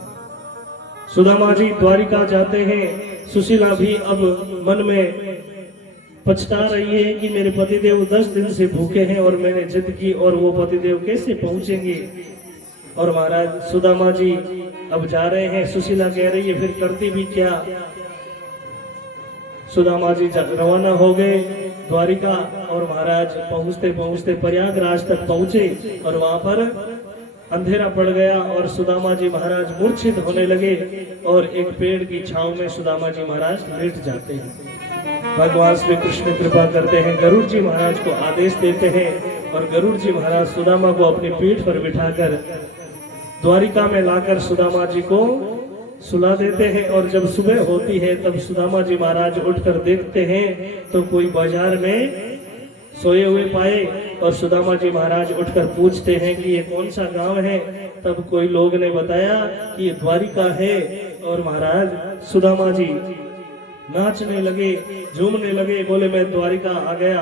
सुदामा जी द्वारिका जाते हैं। सुशीला भी अब मन में पछता रही है कि मेरे पतिदेव 10 दिन से भूखे हैं और मैंने जिद की और वो पतिदेव कैसे पहुंचेंगे। और महाराज सुदामा जी अब जा रहे हैं। सुशीला कह रही है फिर करती भी क्या। सुदामा जी रवाना हो गए द्वारिका और महाराज पहुंचते पहुंचते प्रयागराज तक पहुंचे और वहां पर अंधेरा पड़ गया और सुदामा जी महाराज मूर्छित होने लगे और एक पेड़ की छांव में सुदामा जी महाराज लेट जाते हैं। भगवान श्री कृष्ण कृपा करते हैं, गरुड़ जी महाराज को आदेश देते हैं और गरुड़ जी महाराज सुदामा को अपनी पीठ पर बिठाकर द्वारिका में लाकर सुदामा जी को सुला देते हैं। और जब सुबह होती है तब सुदामा जी महाराज उठकर देखते हैं तो कोई बाजार में सोए हुए पाए और सुदामा जी महाराज उठकर पूछते हैं कि ये कौन सा गांव है। तब कोई लोग ने बताया कि ये द्वारिका है। और महाराज सुदामा जी नाचने लगे, झूमने लगे, बोले मैं द्वारिका आ गया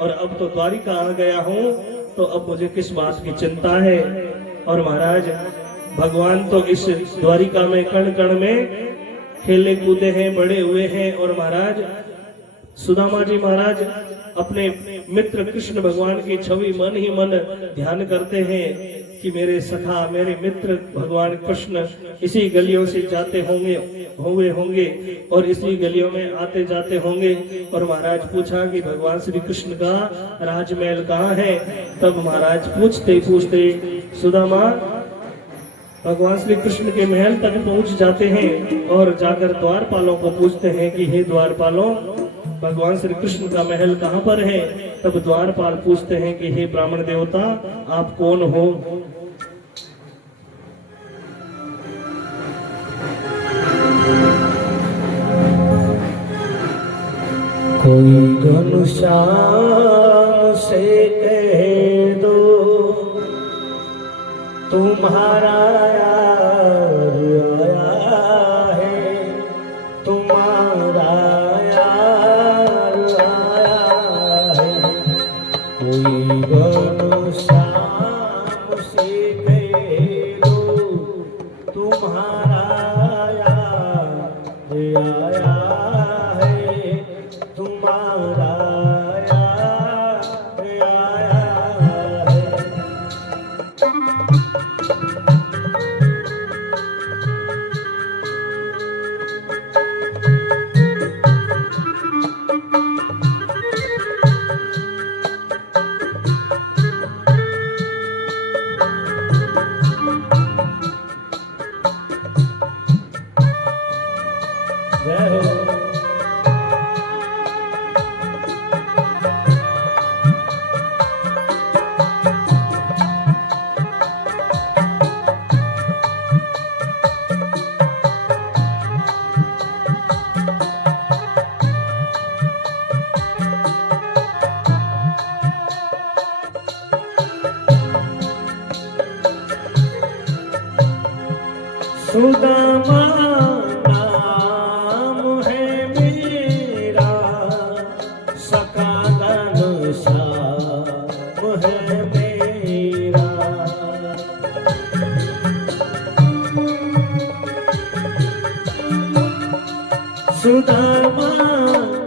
और अब तो द्वारिका आ गया हूँ तो अब मुझे किस बात की चिंता है। और महाराज भगवान तो इस द्वारिका में कण कण में खेले कूदे हैं, बड़े हुए हैं। और महाराज सुदामा जी महाराज अपने मित्र कृष्ण भगवान की छवि मन ही मन ध्यान करते हैं कि मेरे सखा, मेरे मित्र भगवान कृष्ण इसी गलियों से जाते होंगे और इसी गलियों में आते जाते होंगे। और महाराज पूछा कि भगवान श्री कृष्ण का राजमहल कहाँ है। तब महाराज पूछते पूछते सुदामा भगवान श्री कृष्ण के महल तक पहुंच जाते हैं और जाकर द्वारपालों को पूछते हैं कि हे द्वारपालों, भगवान श्री कृष्ण का महल कहाँ पर है। तब द्वारपाल पूछते हैं कि हे ब्राह्मण देवता, आप कौन हो। कोई घनश्याम से कह दो तुम्हारा यार आया है, तुम्हारा यार आया है। कोई घनश्याम से कह दो आया है तुम्हारा आया है। जय हो। सुदामा नाम है मेरा, सका घनश्याम है मेरा। सुदामा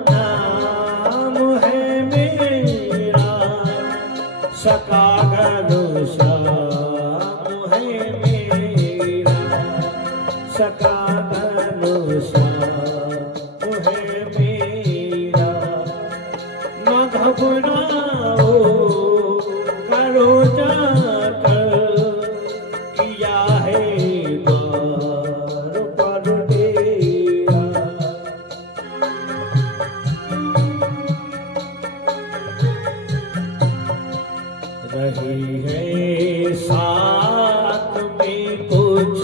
नाम है मेरा, सका घनश्याम है मेरा। सका घनश्याम है मेरा। न घबराओ करो जाकर, किया है द्वार पर डेरा। रही है साथ में कुछ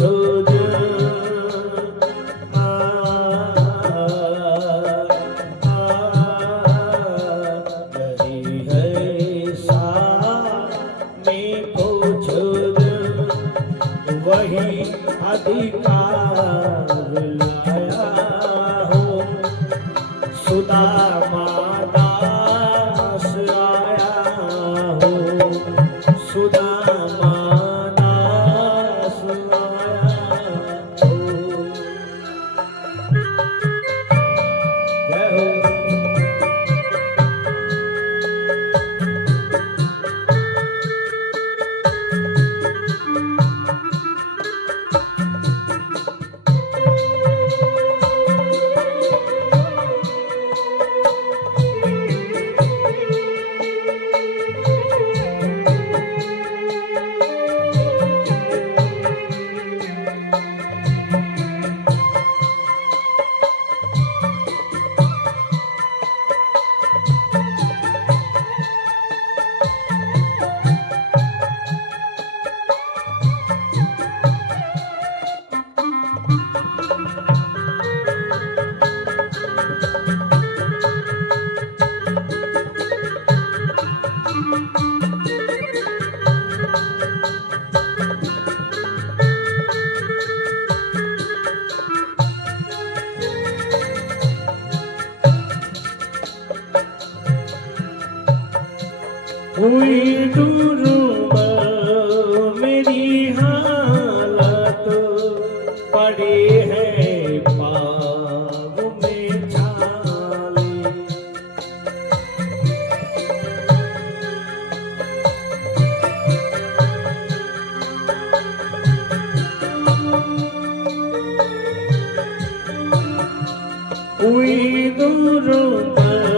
वही अधिकार लाया हो। सुदामा दास आया हो। सुदामा दास आया हो। जय हो। हुई दुर्बल मेरी हालत, पड़े हैं पाँव में छाले। हुई दुर्बल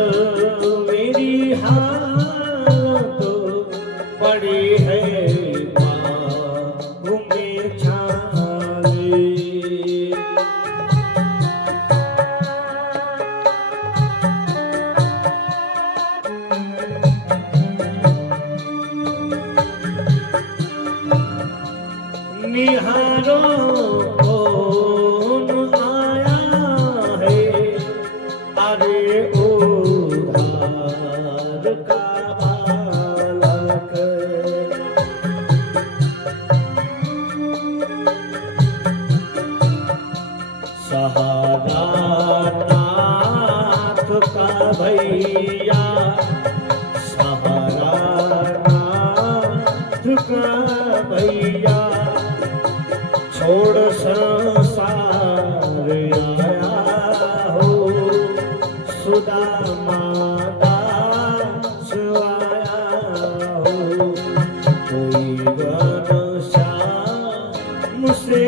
मेरी हालत, पड़ी है पाँव में छाले। निहारो कौन आया है, अरे उधार का बालक। सहारा नाथ का भैया, सहारा नाथ का भैया, छोड़ संसार आया सुदामा दास आया हो, कोई घनश्याम से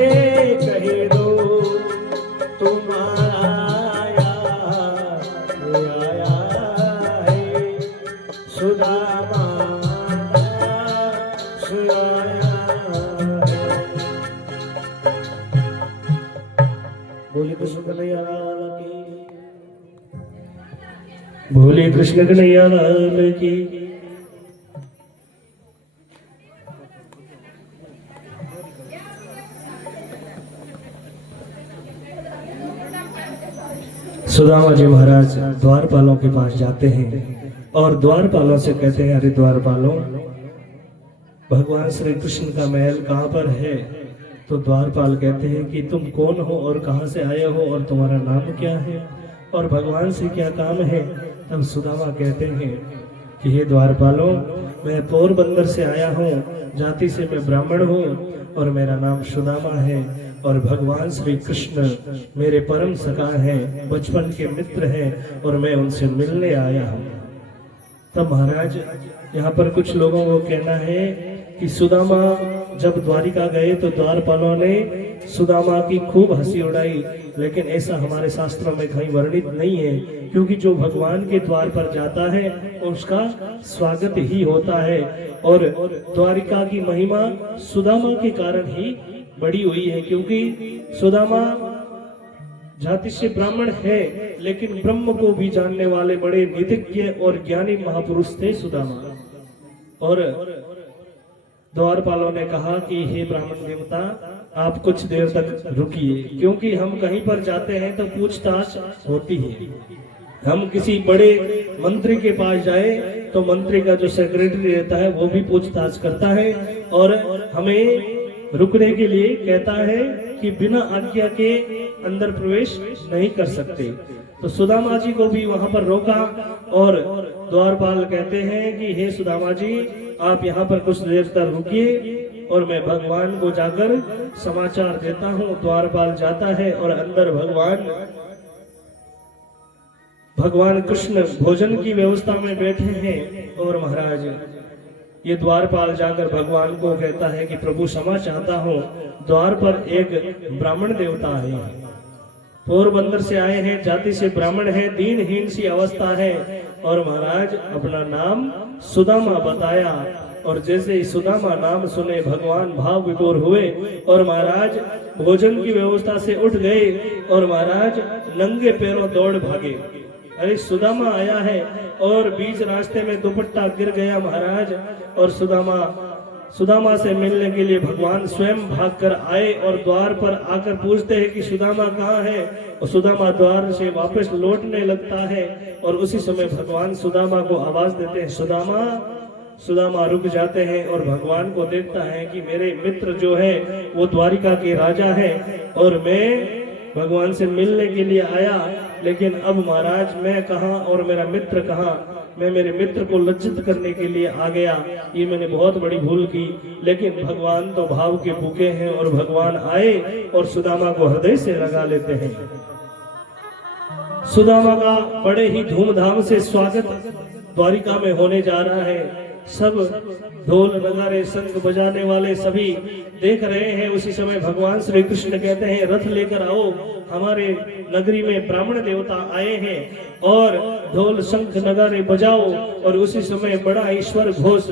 कह दो तुम्हारा आया है सुदामा दास आया है। बोले कृष्ण कन्हैया लाल की, बोले कृष्ण कन्हैया लाल की। सुदामा जी महाराज द्वारपालों के पास जाते हैं और द्वारपालों से कहते हैं, अरे द्वारपालों, भगवान श्री कृष्ण का महल कहाँ पर है? तो द्वारपाल कहते हैं कि तुम कौन हो और कहाँ से आए हो और तुम्हारा नाम क्या है और भगवान से क्या काम है? तब सुदामा कहते हैं कि हे द्वारपालों, मैं पोरबंदर से आया हूँ, जाति से मैं ब्राह्मण हूँ और मेरा नाम सुदामा है और भगवान श्री कृष्ण मेरे परम सखा हैं, बचपन के मित्र हैं और मैं उनसे मिलने आया हूँ। तब महाराज यहाँ पर कुछ लोगों को कहना है कि सुदामा जब द्वारिका गए तो द्वारपालों ने सुदामा की खूब हंसी उड़ाई, लेकिन ऐसा हमारे शास्त्रों में कहीं वर्णित नहीं है, क्योंकि जो भगवान के द्वार पर जाता है उसका स्वागत ही होता है और द्वारिका की महिमा सुदामा के कारण ही बड़ी हुई है, क्योंकि सुदामा जाति से ब्राह्मण है लेकिन ब्रह्म को भी जानने वाले बड़े निधिज्ञ और ज्ञानी महापुरुष थे सुदामा। और द्वारपालों ने कहा कि हे ब्राह्मण देवता, आप कुछ देर तक रुकिए, क्योंकि हम कहीं पर जाते हैं तो पूछताछ होती है। हम किसी बड़े मंत्री के पास जाए तो मंत्री का जो सेक्रेटरी रहता है वो भी पूछताछ करता है और हमें रुकने के लिए कहता है कि बिना आज्ञा के अंदर प्रवेश नहीं कर सकते। तो सुदामा जी को भी वहां पर रोका और द्वारपाल कहते हैं कि हे सुदामा जी, आप यहाँ पर कुछ देर तक रुकिए और मैं भगवान को जाकर समाचार देता हूँ। द्वारपाल जाता है और अंदर भगवान कृष्ण भोजन की व्यवस्था में बैठे हैं और महाराज ये द्वारपाल जाकर भगवान को कहता है कि प्रभु क्षमा चाहता हूँ, द्वार पर एक ब्राह्मण देवता आए हैं, पोरबंदर से आए हैं, जाति से ब्राह्मण है, दीनहीन सी अवस्था है और महाराज अपना नाम सुदामा बताया और जैसे ही सुदामा नाम सुने भगवान भाव विभोर हुए और महाराज भोजन की व्यवस्था से उठ गए और महाराज नंगे पैरों दौड़ भागे। अरे सुदामा आया है और बीच रास्ते में दुपट्टा गिर गया महाराज और सुदामा से मिलने के लिए भगवान स्वयं भागकर आए और द्वार पर आकर पूछते हैं कि सुदामा कहाँ है, और सुदामा द्वार से वापस लौटने लगता है और उसी समय भगवान सुदामा को आवाज देते हैं, सुदामा। सुदामा रुक जाते हैं और भगवान को देखता है कि मेरे मित्र जो है वो द्वारिका के राजा है और मैं भगवान से मिलने के लिए आया, लेकिन अब महाराज मैं कहाँ और मेरा मित्र कहाँ? मैं मेरे मित्र को लज्जित करने के लिए आ गया, ये मैंने बहुत बड़ी भूल की। लेकिन भगवान तो भाव के भूखे हैं और भगवान आए और सुदामा को हृदय से लगा लेते हैं। सुदामा का बड़े ही धूमधाम से स्वागत द्वारिका में होने जा रहा है। सब ढोल नगारे शंख बजाने वाले सभी देख रहे हैं। उसी समय भगवान श्री कृष्ण कहते हैं, रथ लेकर आओ, हमारे नगरी में ब्राह्मण देवता आए हैं और ढोल शंख नगारे बजाओ। और उसी समय बड़ा ईश्वर घोष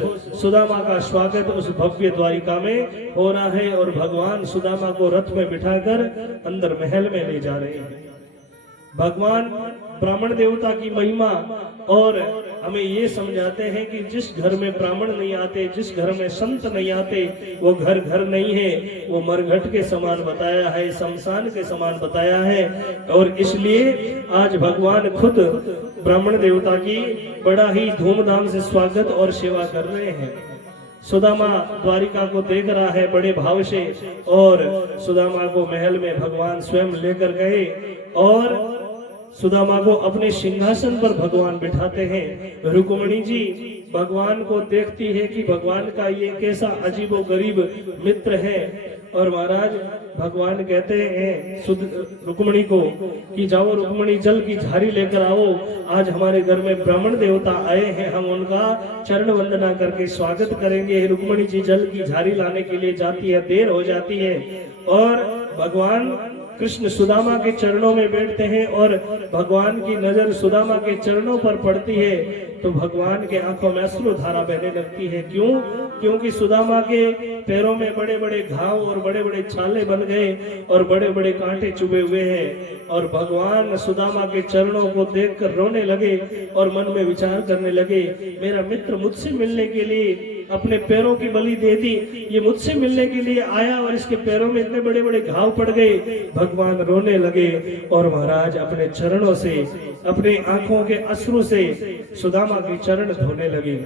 सुदामा का स्वागत उस भव्य द्वारिका में हो रहा है और भगवान सुदामा को रथ में बिठाकर अंदर महल में ले जा रहे हैं। भगवान ब्राह्मण देवता की महिमा और हमें ये समझाते हैं कि जिस घर में ब्राह्मण नहीं आते, जिस घर में संत नहीं आते, वो घर घर नहीं है, वो मरघट के समान बताया है, शमशान के समान बताया है। और इसलिए आज भगवान खुद ब्राह्मण देवता की बड़ा ही धूमधाम से स्वागत और सेवा कर रहे हैं। सुदामा द्वारिका को देख रहा है बड़े भाव से और सुदामा को महल में भगवान स्वयं लेकर गए और सुदामा को अपने सिंहासन पर भगवान बिठाते हैं। रुक्मिणी जी भगवान को देखती है कि भगवान का ये कैसा अजीबो गरीब मित्र है और महाराज भगवान कहते हैं रुक्मणी को कि जाओ रुक्मणी जल की झारी लेकर आओ, आज हमारे घर में ब्राह्मण देवता आए हैं, हम उनका चरण वंदना करके स्वागत करेंगे। रुक्मणी जी जल की झारी लाने के लिए जाती है, देर हो जाती है और भगवान कृष्ण सुदामा के चरणों में बैठते हैं और भगवान की नजर सुदामा के चरणों पर पड़ती है तो भगवान के आंखों में अश्रु धारा बहने लगती है। क्यों? क्योंकि सुदामा के पैरों में बड़े बड़े घाव और बड़े बड़े छाले बन गए और बड़े बड़े कांटे चुभे हुए हैं और भगवान सुदामा के चरणों को देखकर रोने लगे और मन में विचार करने लगे, मेरा मित्र मुझसे मिलने के लिए अपने पैरों की बलि दे दी, ये मुझसे मिलने के लिए आया और इसके पैरों में इतने बड़े बड़े घाव पड़ गए। भगवान रोने लगे और महाराज अपने चरणों से, अपने आंखों के अश्रु से सुदामा के चरण धोने लगे।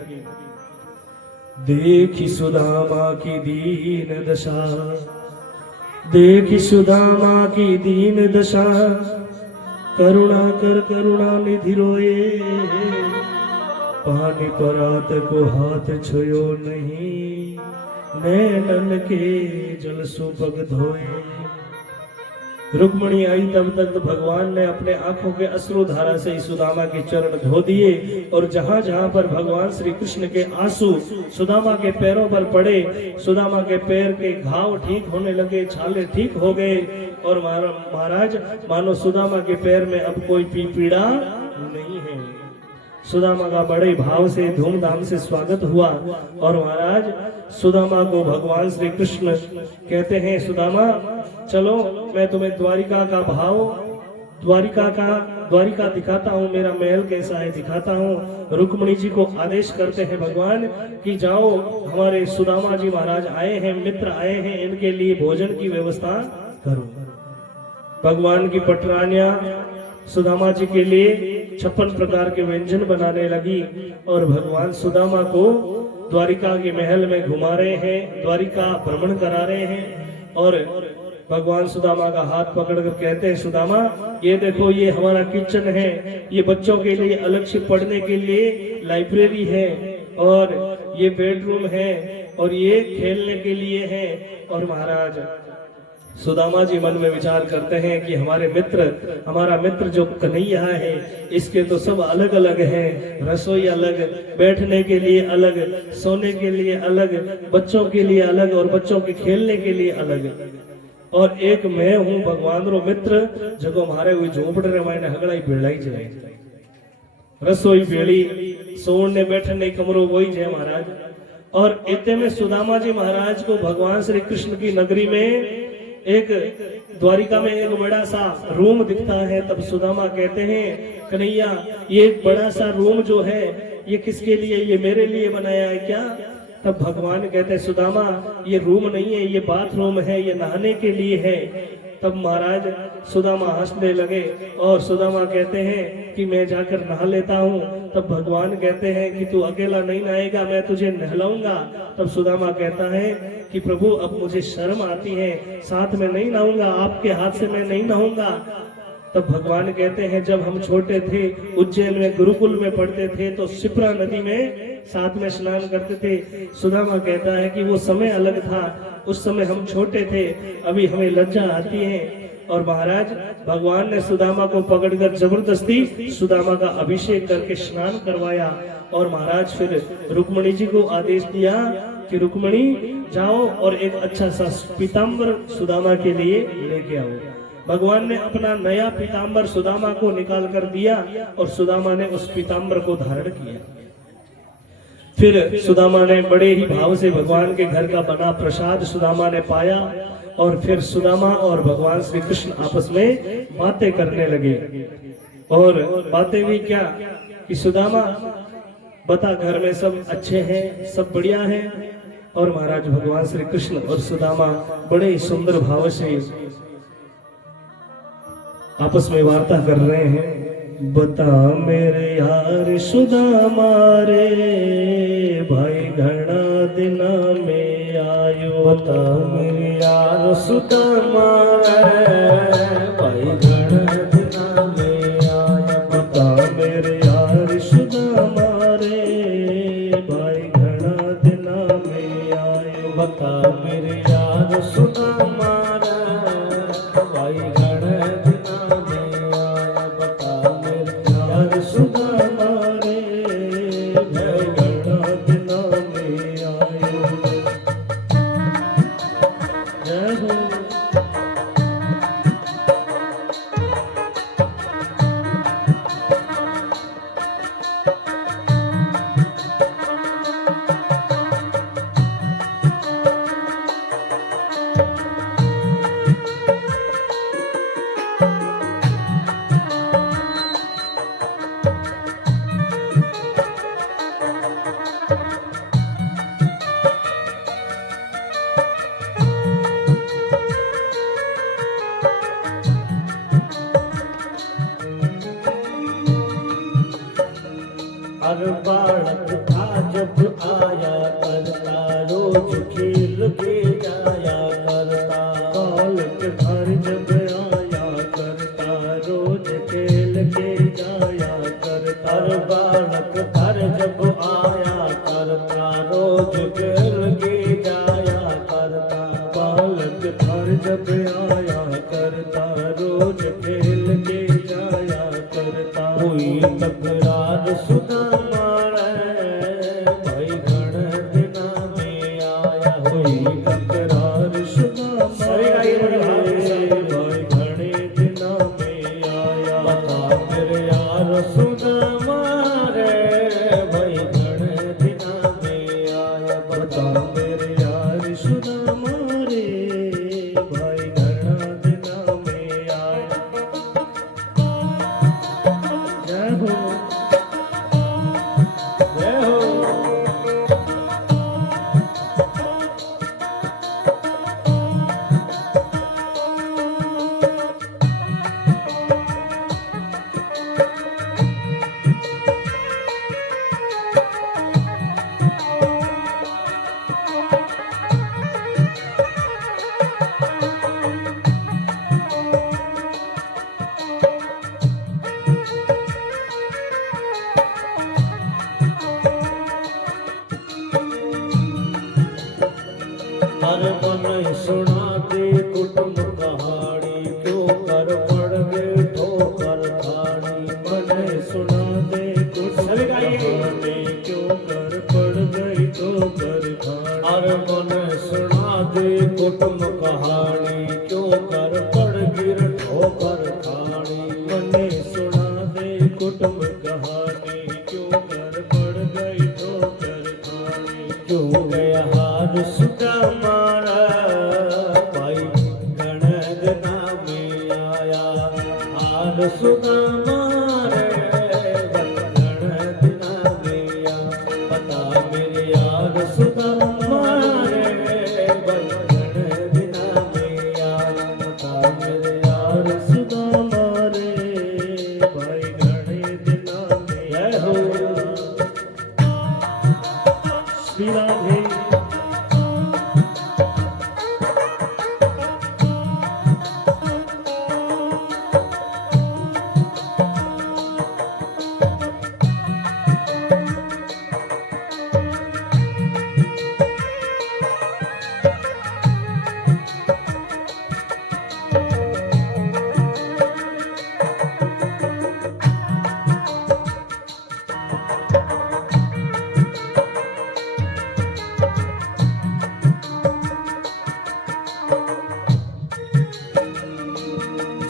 देखी सुदामा की दीन दशा, देखी सुदामा की दीन दशा, करुणा कर करुणा निधि रोए, पानी परात को हाथ छुयो नहीं, नैनन के जल सुपग धोए। रुक्मणी आई तब तक भगवान ने अपने आंखों के अश्रु धारा से सुदामा के चरण धो दिए और जहां जहां पर भगवान श्री कृष्ण के आंसू सुदामा के पैरों पर पड़े, सुदामा के पैर के घाव ठीक होने लगे, छाले ठीक हो गए और महाराज मानो सुदामा के पैर में अब कोई पीड़ा नहीं है। सुदामा का बड़े भाव से धूमधाम से स्वागत हुआ और महाराज सुदामा को भगवान श्री कृष्ण कहते हैं, सुदामा चलो मैं तुम्हें द्वारिका का भाव, द्वारिका दिखाता हूँ, मेरा महल कैसा है दिखाता हूँ। रुक्मणी जी को आदेश करते हैं भगवान कि जाओ, हमारे सुदामा जी महाराज आए हैं, मित्र आए हैं, इनके लिए भोजन की व्यवस्था करो। भगवान की पटरानियां सुदामा जी के लिए 56 प्रकार के व्यंजन बनाने लगी और भगवान सुदामा को द्वारिका के महल में घुमा रहे हैं, द्वारिका भ्रमण करा रहे हैं और भगवान सुदामा का हाथ पकड़कर कहते हैं, सुदामा ये देखो, ये हमारा किचन है, ये बच्चों के लिए अलग से पढ़ने के लिए लाइब्रेरी है और ये बेडरूम है और ये खेलने के लिए है। और महाराज सुदामा जी मन में विचार करते हैं कि हमारा मित्र जो कन्हैया है, इसके तो सब अलग अलग हैं, रसोई अलग, बैठने के लिए अलग, सोने के लिए अलग, बच्चों के लिए अलग और बच्चों के खेलने के लिए अलग, और एक मैं हूँ भगवान रो मित्र जगो मारे हुई झोपड़े रे मायने हगड़ाई भेड़ाई जाए, रसोई भेड़ी, सोने बैठने कमरो वही जय महाराज। और इतने में सुदामा जी महाराज को भगवान श्री कृष्ण की नगरी में एक द्वारिका में एक बड़ा सा रूम दिखता है। तब सुदामा कहते हैं, कन्हैया ये एक बड़ा सा रूम जो है ये किसके लिए, ये मेरे लिए बनाया है क्या? तब भगवान कहते हैं, सुदामा ये रूम नहीं है, ये बाथरूम है, ये नहाने के लिए है। तब महाराज सुदामा हंसने लगे और सुदामा कहते हैं कि मैं जाकर नहा लेता हूँ। तब भगवान कहते हैं कि तू अकेला नहीं नहाएगा, मैं तुझे नहलाऊंगा। तब सुदामा कहता है कि प्रभु अब मुझे शर्म आती है, साथ में नहीं नहाऊंगा, आपके हाथ से मैं नहीं नहाऊंगा। तब भगवान कहते हैं, जब हम छोटे थे उज्जैन में गुरुकुल में पढ़ते थे तो शिप्रा नदी में साथ में स्नान करते थे। सुदामा कहता है कि वो समय अलग था, उस समय हम छोटे थे, अभी हमें लज्जा आती है। और महाराज भगवान ने सुदामा को पकड़कर जबरदस्ती सुदामा का अभिषेक करके स्नान करवाया। और महाराज फिर रुक्मणी जी को आदेश दिया कि रुक्मणी जाओ और एक अच्छा सा पीताम्बर सुदामा के लिए लेके आओ। भगवान ने अपना नया पीताम्बर सुदामा को निकाल कर दिया और सुदामा ने उस पीताम्बर को धारण किया। फिर सुदामा ने बड़े ही भाव से भगवान के घर का बना प्रसाद सुदामा ने पाया और फिर सुदामा और भगवान श्री कृष्ण आपस में बातें करने लगे। और बातें भी क्या कि सुदामा बता घर में सब अच्छे हैं, सब बढ़िया हैं। और महाराज भगवान श्री कृष्ण और सुदामा बड़े ही सुंदर भाव से आपस में वार्ता कर रहे हैं। बता मेरे यार सुदामा रे, भाई घना दिना में आयो। बता मेरे यार सुदामा रे, भाई घना दिना में आयो। बता मेरे यार सुदामा रे, भाई घना दिना में आयो। बता मेरे यार सुदामा रे, हर बालक था जब आया करता, रोज खेल के जाया करता। बालक घर जब आया करता, रोज खेल के जाया करता। हर बालक घर जब आया करता, रोज खेल के जाया करता। बालक घर जब आया करता, रोज खेल के जाया करता। कोई तकरार सुना मारे, भाई घण दिना में आया। कोई तकरार सुना सरेगा ये बड़े भाव के साथ। भाई घणे दिना में आया। बता मेरे यार सुना मारे, भाई घण दिना में आया। बता बता मेरे यार सुना मारे, भाई घना दिना में आया। जय हो जय हो। हर मन सुना दे कुटुंब कहानी, क्यों कर पड़ गए ठोकर खानी। मन सुना दे कुछ सभी गाइए। कहानी, क्यों कर पड़ गई तो कर खानी। हर मन सुना दे कुटुंब कहानी, क्यों कर पड़ गिर ठोकर खानी। मन सुना दे कुटुंब कहानी, क्यों कर पड़ गई तो कर खानी। क्यों गया हार सुधा मारा, भाई गण दिना में आया। हार सुधा मारे, गण दिना में आया। बता मेरे यार सुधा मारे, गण दिना में आया। बता मेरे यार सुधा मारे, भाई घणे दिना में जय हो। श्री राधे।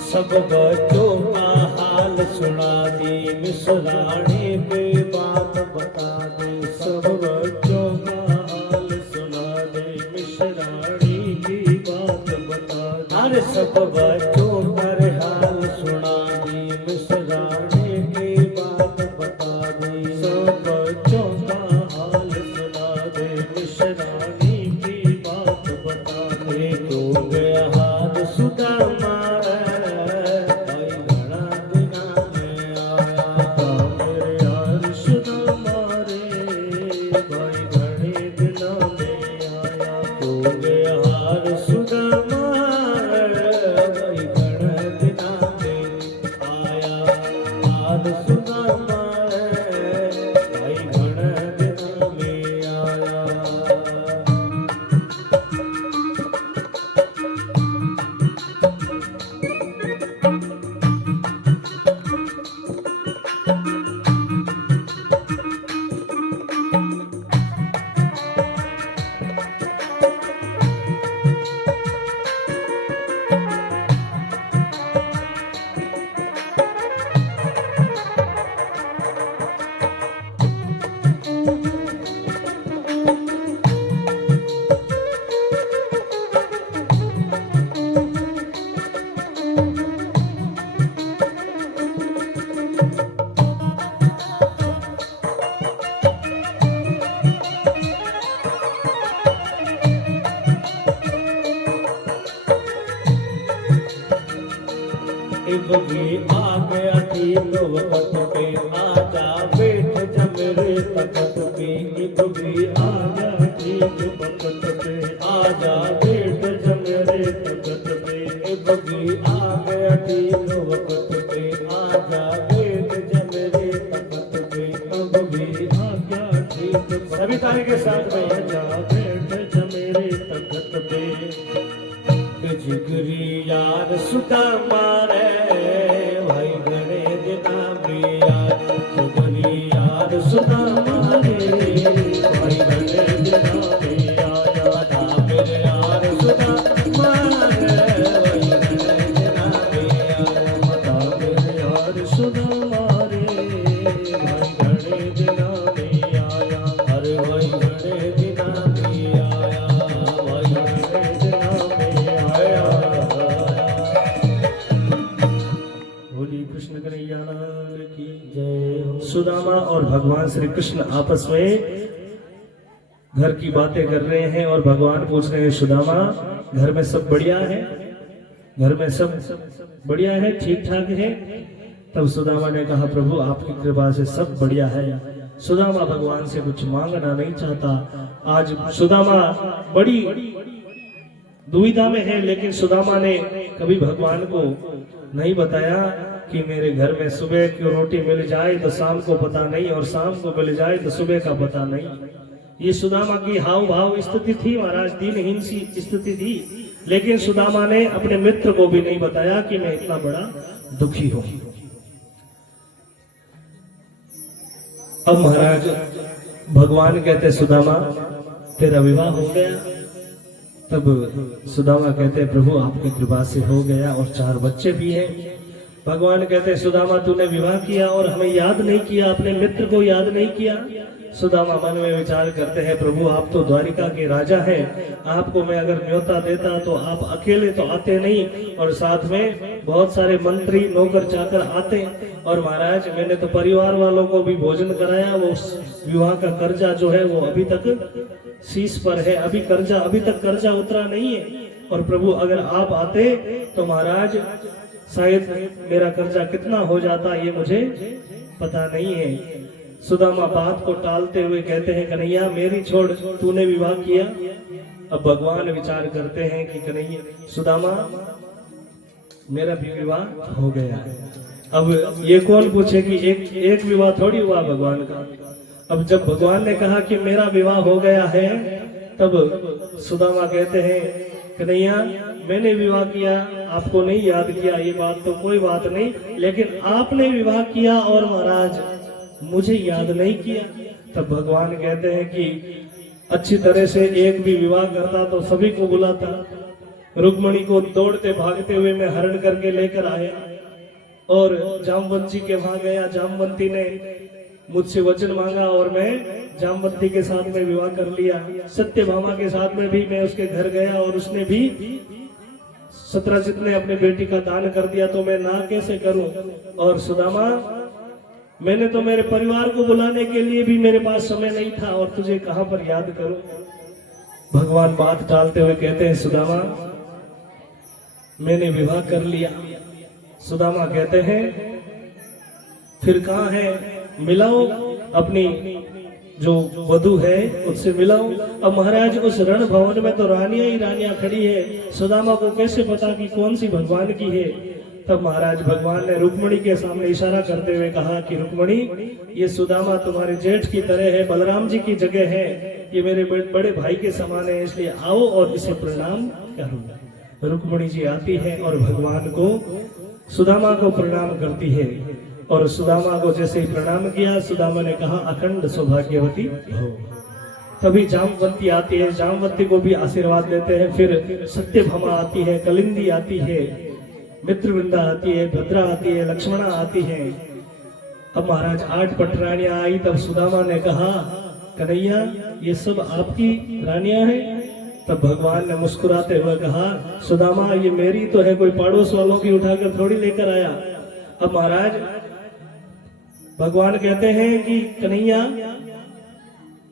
सब बच्चों का हाल सुना दी, मिसरानी पे बात बता दी। सब बच्चों का हाल सुना दे, मिश्राणी की बात बता दे। अरे सब बच्चों पर हाल सुना दी, मिसरानी की बात बता दी। सब बच्चों का हाल सुना दे, मिश्राणी की बात बता दे। क्यों गया हाथ सुधा मारा, भाई घना दिना में आया। मेरे यार सुधा मारे, भाई घणे दिना में आया। क्यों गया हार सुधा मारा, भाई घना दिना में आया। हार सुधा मारा, भाई घना दिना में आया। इब भी आ गया ठीक वक्त पे, आजा बैठ जा मेरे मेरे तखत पे, एक भी आ गया ठीक वक्त पे। आजा बैठ जा मेरे तखत पे, एक भी आ गया ठीक वक्त पे। आजा बैठ जा मेरे तखत पे, अब भी आ गया ठीक वक्त। सभी ताली के साथ में आजा बैठ जा मेरे तखत पे। जिगरी यार सुधा मारे भाई घने दिना में यार। जिगरी यार सुधा मारे भाई घने दिना में आया। ना मेरे यार सुधा मारे भाई घने दिना में आया। ना मेरे यार सुधा मारे भाई घने दिना में आया। अरे भाई घने दिना में आया, भाई घने दिना में आया। बोली कृष्ण कन्हैया लाल की जय हो। सुदामा और भगवान श्री कृष्ण आपस में घर की बातें कर रहे हैं और भगवान पूछ रहे हैं, सुदामा घर में सब बढ़िया है? घर में सब बढ़िया है, ठीक ठाक है? तब सुदामा ने कहा, प्रभु आपकी कृपा से सब बढ़िया है। सुदामा भगवान से कुछ मांगना नहीं चाहता। आज सुदामा बड़ी दुविधा में है, लेकिन सुदामा ने कभी भगवान को नहीं बताया कि मेरे घर में सुबह की रोटी मिल जाए तो शाम को पता नहीं, और शाम को मिल जाए तो सुबह का पता नहीं। ये सुदामा की हाव भाव स्थिति थी महाराज, दीनहीन सी स्थिति थी। लेकिन सुदामा ने अपने मित्र को भी नहीं बताया कि मैं इतना बड़ा दुखी हूं। अब महाराज भगवान कहते, सुदामा तेरा विवाह हो गया? तब सुदामा कहते, प्रभु आपकी कृपा से हो गया और 4 बच्चे भी हैं। भगवान कहते, सुदामा तूने विवाह किया और हमें याद नहीं किया, अपने मित्र को याद नहीं किया। सुदामा मन में विचार करते हैं, प्रभु आप तो द्वारिका के राजा हैं, आपको मैं अगर न्योता देता तो आप अकेले तो आते नहीं, और साथ में बहुत सारे मंत्री नौकर चाकर आते। और महाराज मैंने तो परिवार वालों को भी भोजन कराया, वो विवाह का कर्जा जो है वो अभी तक शीश पर है, अभी तक कर्जा उतरा नहीं है। और प्रभु अगर आप आते तो महाराज शायद मेरा कर्जा कितना हो जाता ये मुझे पता नहीं है। सुदामा बात को टालते हुए कहते हैं, कन्हैया मेरी छोड़, तूने विवाह किया। अब भगवान विचार करते हैं कि कन्हैया, सुदामा मेरा भी विवाह हो गया है। अब ये कौन पूछे कि एक विवाह थोड़ी हुआ भगवान का। अब जब भगवान ने कहा कि मेरा विवाह हो गया है, तब सुदामा कहते हैं, कन्हैया मैंने विवाह किया, आपको नहीं याद किया, ये बात तो कोई बात नहीं, लेकिन आपने विवाह किया और महाराज मुझे याद नहीं किया। तब भगवान कहते हैं कि अच्छी तरह से एक भी विवाह करता तो सभी को बुलाता। रुक्मणी को दौड़ते भागते हुए मैं हरण करके लेकर आया और जामवंत जी के वहां गया। जामवंती ने मुझसे वचन मांगा और मैं जामवंती के साथ में विवाह कर लिया। सत्यभामा के साथ में भी मैं उसके घर गया और उसने भी सत्रजित ने अपने बेटी का दान कर दिया, तो मैं ना कैसे करूं। और सुदामा मैंने तो मेरे परिवार को बुलाने के लिए भी मेरे पास समय नहीं था, और तुझे कहां पर याद करूं। भगवान बात टालते हुए कहते हैं, सुदामा मैंने विवाह कर लिया। सुदामा कहते हैं, फिर कहां है, मिलाओ अपनी जो वधू है उससे मिलाओ। अब महाराज उस रण भवन में तो रानियां ही रानियां खड़ी है, सुदामा को कैसे पता कि कौन सी भगवान की है। तब महाराज भगवान ने रुक्मणी के सामने इशारा करते हुए कहा कि रुक्मणी ये सुदामा तुम्हारे जेठ की तरह है, बलराम जी की जगह है, ये मेरे बड़े भाई के समान है, इसलिए आओ और इसे प्रणाम करो। रुक्मणी जी आती है और भगवान को सुदामा को प्रणाम करती है, और सुदामा को जैसे ही प्रणाम किया, सुदामा ने कहा अखंड सौभाग्यवती हो। तभी जामवंती आती है, जामवंती को भी आशीर्वाद देते हैं। फिर सत्यभामा आती है, कलिंदी आती है, मित्रवृंदा आती है, भद्रा आती है, लक्ष्मणा आती है। अब महाराज 8 पटरानियां आई। तब सुदामा ने कहा, कन्हैया ये सब आपकी रानियां हैं? तब भगवान ने मुस्कुराते हुए कहा, सुदामा ये मेरी तो है, कोई पड़ोस वालों की उठाकर थोड़ी लेकर आया। अब महाराज भगवान कहते हैं कि कन्हैया,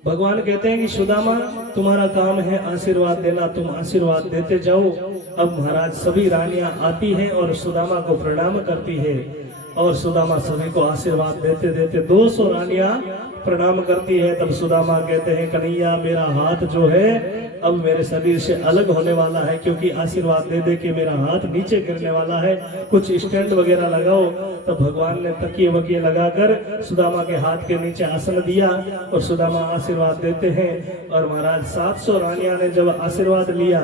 भगवान कहते हैं कि सुदामा तुम्हारा काम है आशीर्वाद देना, तुम आशीर्वाद देते जाओ। अब महाराज सभी रानियां आती हैं और सुदामा को प्रणाम करती है, और सुदामा सभी को आशीर्वाद देते देते 200 रानियां प्रणाम करती है, तब सुदामा कहते हैं कन्हैया मेरा हाथ जो है अब मेरे शरीर से अलग होने वाला है, क्योंकि आशीर्वाद दे दे के मेरा हाथ नीचे गिरने वाला है, कुछ स्टैंड वगैरह लगाओ। तो भगवान ने तकिए वकिए लगाकर सुदामा के हाथ के नीचे आसन दिया और सुदामा आशीर्वाद देते हैं। और महाराज 700 रानियां ने जब आशीर्वाद लिया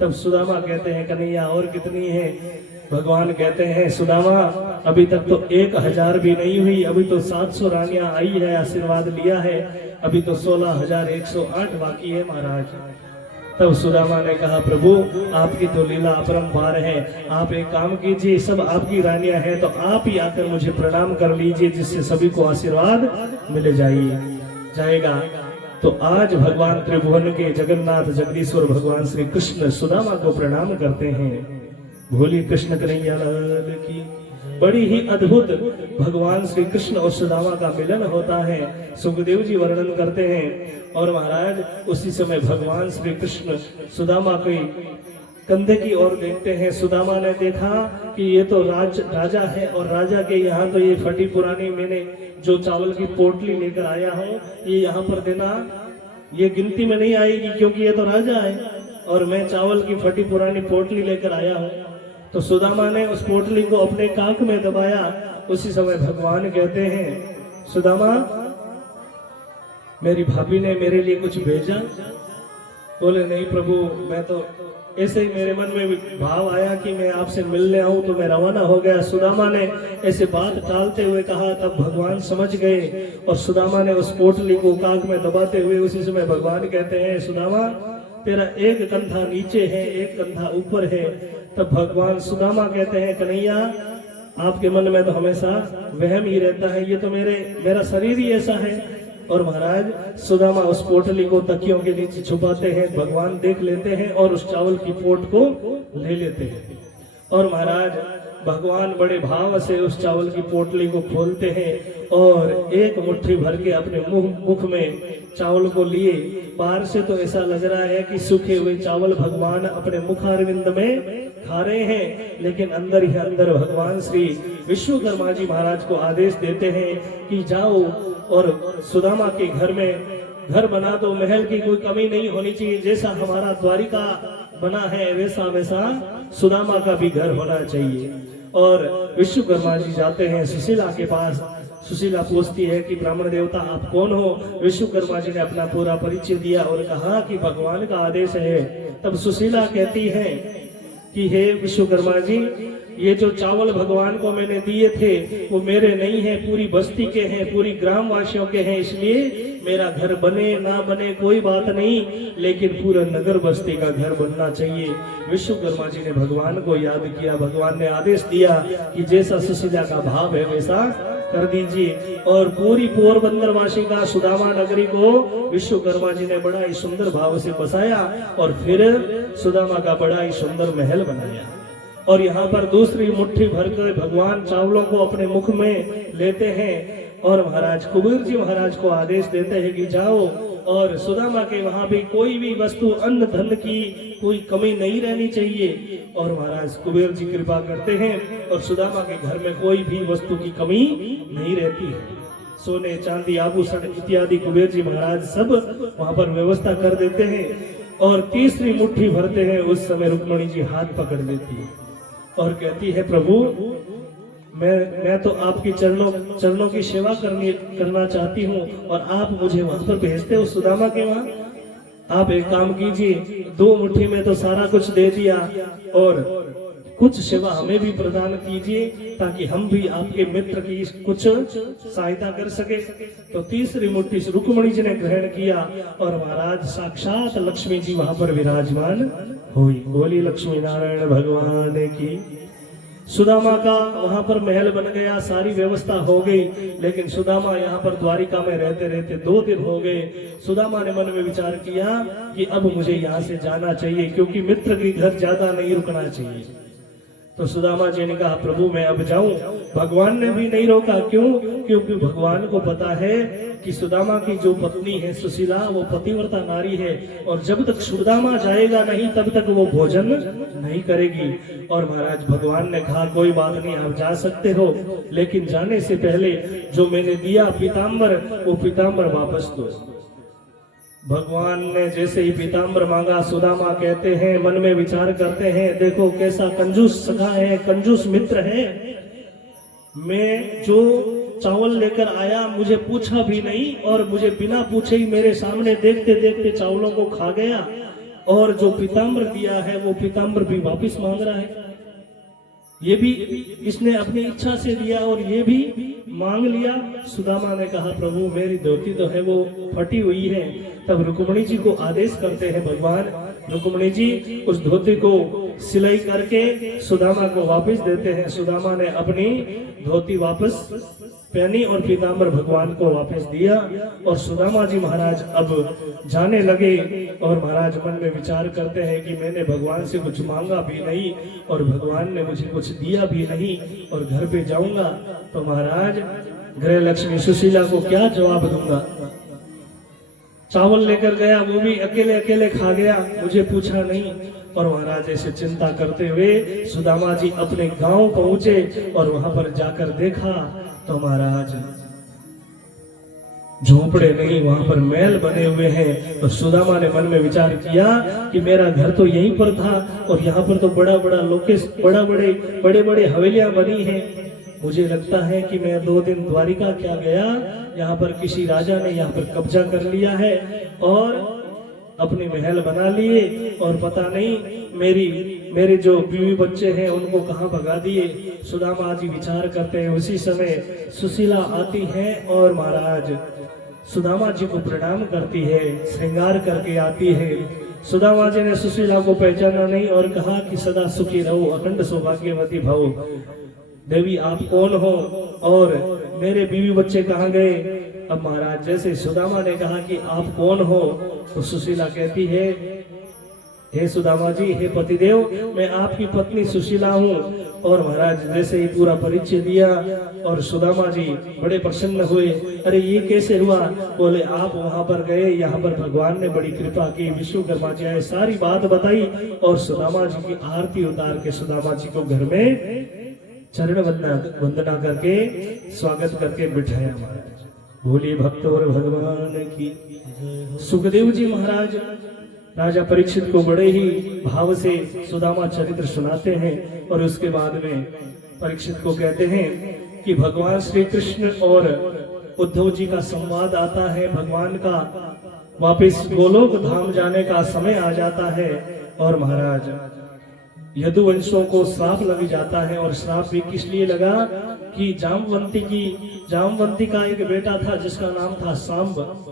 तब सुदामा कहते हैं कन्हैया और कितनी है? भगवान कहते हैं सुदामा अभी तक तो 1000 भी नहीं हुई, अभी तो 700 रानियां आई है, आशीर्वाद लिया है, अभी तो 16,108 बाकी है महाराज। तब सुदामा ने कहा प्रभु आपकी तो लीला अपरंपार है, आप एक काम कीजिए, सब आपकी रानियां हैं तो आप ही आकर मुझे प्रणाम कर लीजिए, जिससे सभी को आशीर्वाद मिल जाएगा। तो आज भगवान त्रिभुवन के जगन्नाथ जगदीश्वर भगवान श्री कृष्ण सुदामा को प्रणाम करते हैं। भोली कृष्ण कन्हैया लाल की। बड़ी ही अद्भुत भगवान श्री कृष्ण और सुदामा का मिलन होता है, सुखदेव जी वर्णन करते हैं। और महाराज उसी समय भगवान श्री कृष्ण सुदामा के कंधे की ओर देखते हैं। सुदामा ने देखा कि ये तो राजा है और राजा के यहाँ तो ये फटी पुरानी मैंने जो चावल की पोटली लेकर आया हूँ ये यहाँ पर देना, ये गिनती में नहीं आएगी क्योंकि ये तो राजा है और मैं चावल की फटी पुरानी पोटली लेकर आया हूँ। तो सुदामा ने उस पोटली को अपने कांख में दबाया। उसी समय भगवान कहते हैं सुदामा मेरी भाभी ने मेरे लिए कुछ भेजा? बोले नहीं प्रभु, मैं तो ऐसे ही मेरे मन में भाव आया कि मैं आपसे मिलने आऊं तो मैं रवाना हो गया। सुदामा ने ऐसे बात टालते हुए कहा, तब भगवान समझ गए और सुदामा ने उस पोटली को कांख में दबाते हुए उसी समय भगवान कहते हैं सुदामा तेरा एक कंधा नीचे है, एक कंधा ऊपर है। तब भगवान सुदामा कहते हैं कन्हैया आपके मन में तो हमेशा वहम ही रहता है, ये तो मेरा शरीर ही ऐसा है। और महाराज सुदामा उस पोटली को तकियों के नीचे छुपाते हैं, भगवान देख लेते हैं और उस चावल की पोट को ले लेते हैं। और महाराज भगवान बड़े भाव से उस चावल की पोटली को खोलते हैं और एक मुट्ठी भर के अपने मुख में चावल को लिए। बाहर से तो ऐसा लग रहा है कि सूखे हुए चावल भगवान अपने मुखारविंद में खा रहे हैं, लेकिन अंदर ही अंदर भगवान श्री विश्वकर्मा जी महाराज को आदेश देते हैं कि जाओ और सुदामा के घर में घर बना दो, महल की कोई कमी नहीं होनी चाहिए, जैसा हमारा द्वारिका बना है वैसा वैसा सुदामा का भी घर होना चाहिए। और विश्वकर्मा जी जाते हैं सुशीला के पास। सुशीला पूछती है कि ब्राह्मण देवता आप कौन हो? विश्वकर्मा जी ने अपना पूरा परिचय दिया और कहा कि भगवान का आदेश है। तब सुशीला कहती है कि हे विश्वकर्मा जी ये जो चावल भगवान को मैंने दिए थे वो मेरे नहीं है, पूरी बस्ती के हैं, पूरी ग्राम वासियों के हैं, इसलिए मेरा घर बने ना बने कोई बात नहीं, लेकिन पूरा नगर बस्ती का घर बनना चाहिए। विश्वकर्मा जी ने भगवान को याद किया। भगवान ने आदेश दिया कि जैसा सुशीला का भाव है वैसा कर दीजिए। और पूरी पोरबंदर वासी का सुदामा नगरी को विश्वकर्मा जी ने बड़ा ही सुंदर भाव से बसाया और फिर सुदामा का बड़ा ही सुंदर महल बनाया। और यहाँ पर दूसरी मुट्ठी भरकर भगवान चावलों को अपने मुख में लेते हैं और महाराज कुबेर जी महाराज को आदेश देते हैं कि जाओ और सुदामा के वहां भी कोई भी वस्तु अन्न धन की कोई कमी नहीं रहनी चाहिए। और महाराज कुबेर जी कृपा करते हैं और सुदामा के घर में कोई भी वस्तु की कमी नहीं रहती है। सोने चांदी आभूषण इत्यादि कुबेर जी महाराज सब वहां पर व्यवस्था कर देते हैं। और तीसरी मुट्ठी भरते हैं उस समय रुक्मणी जी हाथ पकड़ लेती है और कहती है प्रभु मैं तो आपकी चरणों की सेवा करना चाहती हूँ और आप मुझे वहां पर भेजते हो सुदामा के वहां। आप एक काम कीजिए, 2 मुट्ठी में तो सारा कुछ दे दिया और कुछ सेवा हमें भी प्रदान कीजिए ताकि हम भी आपके मित्र की कुछ सहायता कर सके। तो तीसरी मुट्ठी रुक्मणी जी ने ग्रहण किया और महाराज साक्षात लक्ष्मी जी वहां पर विराजमान हुई। बोली लक्ष्मी नारायण भगवान की। सुदामा का वहां पर महल बन गया, सारी व्यवस्था हो गई, लेकिन सुदामा यहाँ पर द्वारिका में रहते रहते 2 दिन हो गए। सुदामा ने मन में विचार किया कि अब मुझे यहाँ से जाना चाहिए क्योंकि मित्र के घर ज्यादा नहीं रुकना चाहिए। तो सुदामा जी ने कहा प्रभु मैं अब जाऊं। भगवान ने भी नहीं रोका, क्यों? क्योंकि भगवान को पता है कि सुदामा की जो पत्नी है सुशीला वो पतिव्रता नारी है, और जब तक सुदामा जाएगा नहीं तब तक वो भोजन नहीं करेगी। और महाराज भगवान ने कहा कोई बात नहीं, आप जा सकते हो, लेकिन जाने से पहले जो मैंने दिया पीताम्बर, वो पीताम्बर वापस दो। भगवान ने जैसे ही पीताम्बर मांगा, सुदामा कहते हैं, मन में विचार करते हैं, देखो कैसा कंजूस सखा है, कंजूस मित्र है। मैं जो चावल लेकर आया मुझे पूछा भी नहीं, और मुझे बिना पूछे ही मेरे सामने देखते देखते चावलों को खा गया, और जो पीताम्बर दिया है वो पीताम्बर भी वापस मांग रहा है। ये भी इसने अपनी इच्छा से दिया और ये भी मांग लिया। सुदामा ने कहा प्रभु मेरी धोती तो है वो फटी हुई है। तब रुक्मिणी जी को आदेश करते हैं भगवान, रुक्मिणी जी उस धोती को सिलाई करके सुदामा को वापस देते हैं। सुदामा ने अपनी धोती वापस पहनी और पीताम्बर भगवान को वापस दिया, और सुदामा जी महाराज अब जाने लगे। और महाराज मन में विचार करते हैं कि मैंने भगवान से कुछ मांगा भी नहीं और भगवान ने मुझे कुछ दिया भी नहीं, और घर पे जाऊंगा तो महाराज गृह लक्ष्मी सुशीला को क्या जवाब दूंगा। चावल लेकर गया, वो भी अकेले अकेले खा गया, मुझे पूछा नहीं। और महाराज ऐसे चिंता करते हुए सुदामा जी अपने गांव पहुंचे, और वहां पर जाकर देखा तो महाराज झोंपड़े नहीं, वहां पर महल बने हुए हैं। और सुदामा ने मन में विचार किया कि मेरा घर तो यहीं पर था, और यहाँ पर तो बड़ा बड़ा लोकेश, बड़े बड़े हवेलियां बनी हैं। मुझे लगता है कि मैं 2 दिन द्वारिका क्या गया, यहाँ पर किसी राजा ने यहाँ पर कब्जा कर लिया है और अपने महल बना लिए, और पता नहीं मेरे जो बीवी बच्चे हैं उनको कहाँ भगा दिए। सुदामा जी विचार करते हैं। उसी समय सुशीला आती है और महाराज सुदामा जी को प्रणाम करती है, श्रृंगार करके आती है। सुदामा जी ने सुशीला को पहचाना नहीं और कहा कि सदा सुखी रहो, अखंड सौभाग्यवती भव। देवी आप कौन हो और मेरे बीवी बच्चे कहाँ गए? अब महाराज जैसे सुदामा ने कहा कि आप कौन हो, तो सुशीला कहती है, हे सुदामा जी, हे पतिदेव, मैं आपकी पत्नी सुशीला हूँ। और महाराज जैसे ही पूरा परिचय दिया और सुदामा जी बड़े प्रसन्न हुए। अरे ये कैसे हुआ? बोले आप वहां पर गए, यहाँ पर भगवान ने बड़ी कृपा की, विश्वकर्मा जी आए, सारी बात बताई और सुदामा जी की आरती उतार के सुदामा जी को घर में चरण वंदना करके स्वागत करके बिठाया। महाराज बोलिए भक्त और भगवान की। सुखदेव जी महाराज राजा परीक्षित को बड़े ही भाव से सुदामा चरित्र सुनाते हैं, और उसके बाद में परीक्षित को कहते हैं कि भगवान श्री कृष्ण और उद्धव जी का संवाद आता है। भगवान का वापिस गोलोक धाम जाने का समय आ जाता है, और महाराज यदुवंशों को श्राप लग जाता है। और श्राप भी किस लिए लगा कि जामवंती का एक बेटा था जिसका नाम था सांब।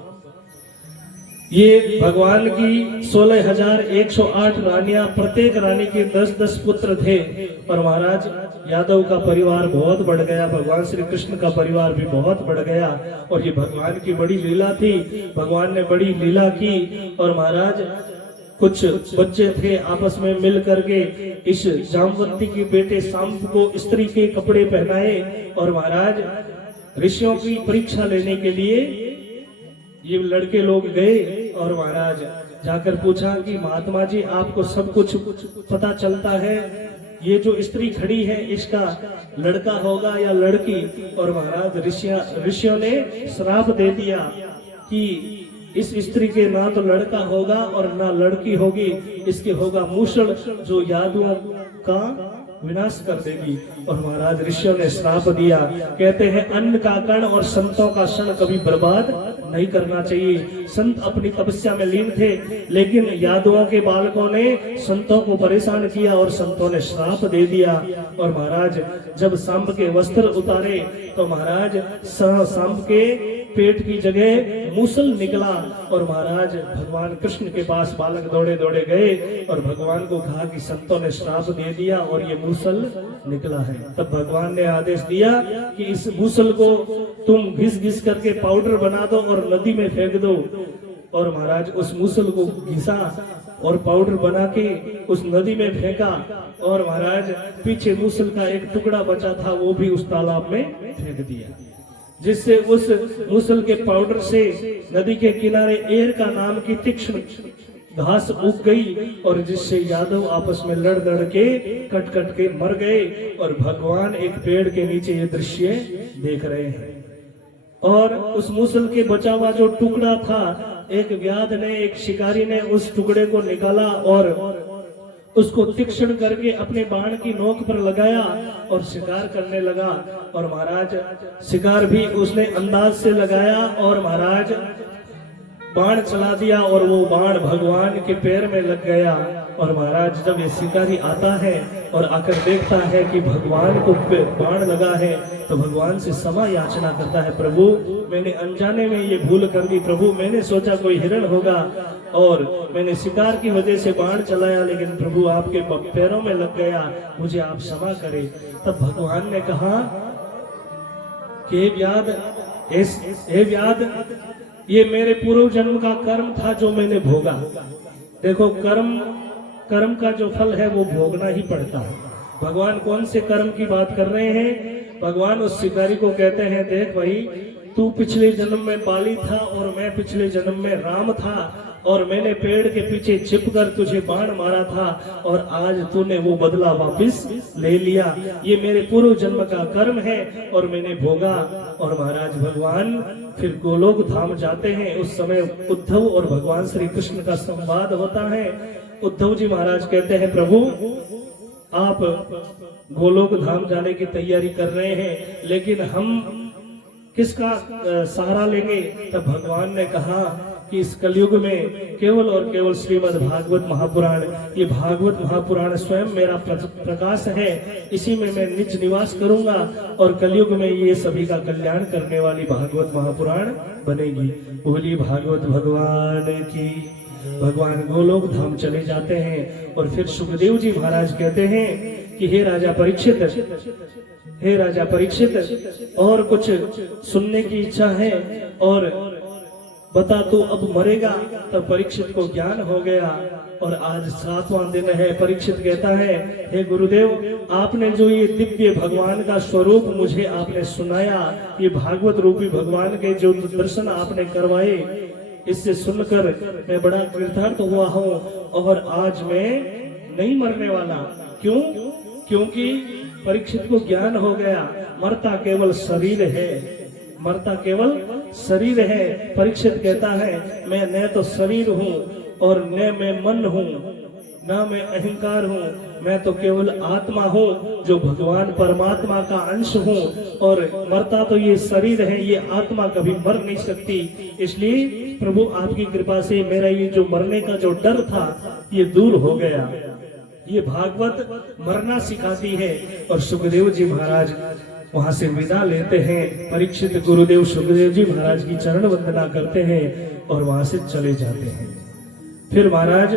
ये भगवान की 16,108 रानियां, प्रत्येक रानी के 10-10 पुत्र थे। और महाराज यादव का परिवार बहुत बढ़ गया, भगवान श्री कृष्ण का परिवार भी बहुत बढ़ गया, और ये भगवान की बड़ी लीला थी। भगवान ने बड़ी लीला की, और महाराज कुछ बच्चे थे आपस में मिल करके इस जामवंती के बेटे सांब को स्त्री के कपड़े पहनाए, और महाराज ऋषियों की परीक्षा लेने के लिए ये लड़के लोग गए, और महाराज जाकर पूछा कि महात्मा जी आपको सब कुछ पता चलता है, ये जो स्त्री खड़ी है इसका लड़का होगा या लड़की? और महाराज ऋषियों ने श्राप दे दिया कि इस स्त्री के ना तो लड़का होगा और ना लड़की होगी, इसके होगा मूषण जो यादवों का विनाश कर देगी। और महाराज ऋषियों ने श्राप दिया, कहते हैं अन्न का कण और संतों का क्षण कभी बर्बाद नहीं करना चाहिए। संत अपनी तपस्या में लीन थे, लेकिन यादवों के बालकों ने संतों को परेशान किया और संतों ने श्राप दे दिया। और महाराज जब सांब के वस्त्र उतारे तो महाराज सांब के पेट की जगह मूसल निकला, और महाराज भगवान कृष्ण के पास बालक दौड़े दौड़े गए और भगवान को कहा कि संतों ने श्राप दे दिया और ये मूसल निकला है। तब भगवान ने आदेश दिया कि इस मूसल को तुम घिस घिस करके पाउडर बना दो और नदी में फेंक दो। और महाराज उस मूसल को घिसा और पाउडर बना के उस नदी में फेंका और महाराज पीछे मूसल का एक टुकड़ा बचा था वो भी उस तालाब में फेंक दिया, जिससे उस मूसल के पाउडर से नदी के किनारे एर का नाम की तीक्ष्ण घास उग गई और जिससे यादव आपस में लड़ लड़ के कट कट के मर गए। और भगवान एक पेड़ के नीचे ये दृश्य देख रहे हैं और उस मूसल के बचा हुआ जो टुकड़ा था, एक व्याध ने, एक शिकारी ने उस टुकड़े को निकाला और उसको तीक्ष्ण करके अपने बाण की नोक पर लगाया और शिकार करने लगा। और महाराज शिकार भी उसने अंदाज से लगाया और महाराज बाण चला दिया और वो बाण भगवान के पैर में लग गया। और महाराज जब ये शिकारी आता है और आकर देखता है कि भगवान को बाण लगा है तो भगवान से क्षमा याचना करता है, प्रभु मैंने अनजाने में ये भूल कर दी, प्रभु मैंने सोचा कोई हिरण होगा और मैंने शिकार की वजह से बाण चलाया, लेकिन प्रभु आपके पैरों में लग गया, मुझे आप क्षमा करें। तब भगवान ने कहा कि हे व्याध, ये मेरे पूर्व जन्म का कर्म था जो मैंने भोगा। देखो कर्म का जो फल है वो भोगना ही पड़ता है। भगवान कौन से कर्म की बात कर रहे हैं? भगवान उस शिकारी को कहते हैं, देख भाई, तू पिछले जन्म में बाली था और मैं पिछले जन्म में राम था और मैंने पेड़ के पीछे छिपकर तुझे बाण मारा था और आज तूने वो बदला वापस ले लिया। ये मेरे पूर्व जन्म का कर्म है और मैंने भोगा। और महाराज भगवान फिर गोलोक धाम जाते हैं। उस समय उद्धव और भगवान श्री कृष्ण का संवाद होता है। उद्धव जी महाराज कहते हैं, प्रभु आप गोलोक धाम जाने की तैयारी कर रहे हैं, लेकिन हम किसका सहारा लेंगे? तब भगवान ने कहा कि इस कलयुग में केवल और केवल श्रीमद् भागवत महापुराण, ये भागवत महापुराण स्वयं मेरा प्रकाश है, इसी में मैं निज निवास करूंगा और कलयुग में ये सभी का कल्याण करने वाली भागवत महापुराण बनेगी। बोली भागवत भगवान की। भगवान गोलोक धाम चले जाते हैं और फिर सुखदेव जी महाराज कहते हैं कि हे राजा परीक्षित, और कुछ सुनने की इच्छा है और बता तू अब मरेगा। तब परीक्षित को ज्ञान हो गया और आज 7वां दिन है। परीक्षित कहता है, हे गुरुदेव, आपने जो ये दिव्य भगवान का स्वरूप मुझे आपने सुनाया, ये भागवत रूपी भगवान के जो दर्शन आपने करवाए, इससे सुनकर मैं बड़ा कृतार्थ हुआ हूँ और आज मैं नहीं मरने वाला। क्यों? क्योंकि परीक्षित को ज्ञान हो गया, मरता केवल शरीर है। परीक्षित कहता है, मैं न तो शरीर हूँ और न मैं मन हूँ, न मैं अहंकार हूँ, मैं तो केवल आत्मा हूँ जो भगवान परमात्मा का अंश हूँ। और मरता तो ये शरीर है, ये आत्मा कभी मर नहीं सकती। इसलिए प्रभु आपकी कृपा से मेरा ये जो मरने का जो डर था ये दूर हो गया। ये भागवत मरना सिखाती है। और सुखदेव जी महाराज वहां से विदा लेते हैं। परीक्षित गुरुदेव सुखदेव जी महाराज की चरण वंदना करते हैं और वहां से चले जाते हैं। फिर महाराज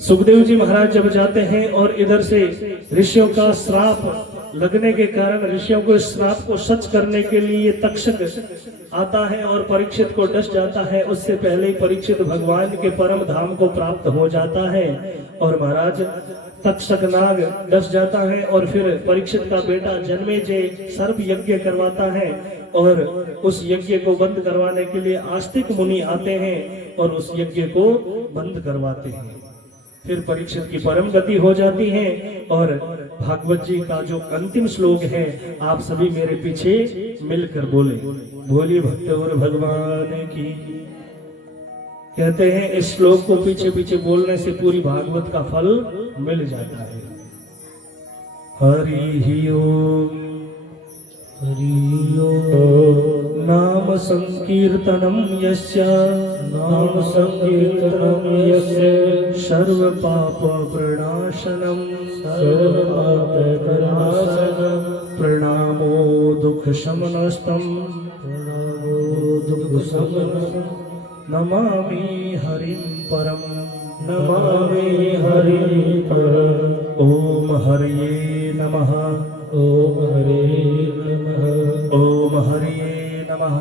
सुखदेव जी महाराज जब जाते हैं और इधर से ऋषियों का श्राप लगने के कारण ऋषियों को श्राप को सच करने के लिए तक्षक आता है और परीक्षित को डस जाता है। उससे पहले ही परीक्षित भगवान के परम धाम को प्राप्त हो जाता है और महाराज तक्षक नाग डस जाता है और फिर परीक्षित का बेटा जन्मेजय सर्प यज्ञ करवाता है और उस यज्ञ को बंद करवाने के लिए आस्तिक मुनि आते हैं और उस यज्ञ को बंद करवाते हैं। फिर परीक्षित की परम गति हो जाती है और भागवत जी का जो अंतिम श्लोक है आप सभी मेरे पीछे मिलकर बोलिए भक्त और भगवान की। कहते हैं इस श्लोक को पीछे पीछे बोलने से पूरी भागवत का फल मिल जाता है। हरि ओम नाम संकीर्तनम यस्य सर्व पाप प्रणाशनम प्रणामो दुख शमनस्तम नमामि हरिं परम ओम हरिये नमः ओम हरिये नमः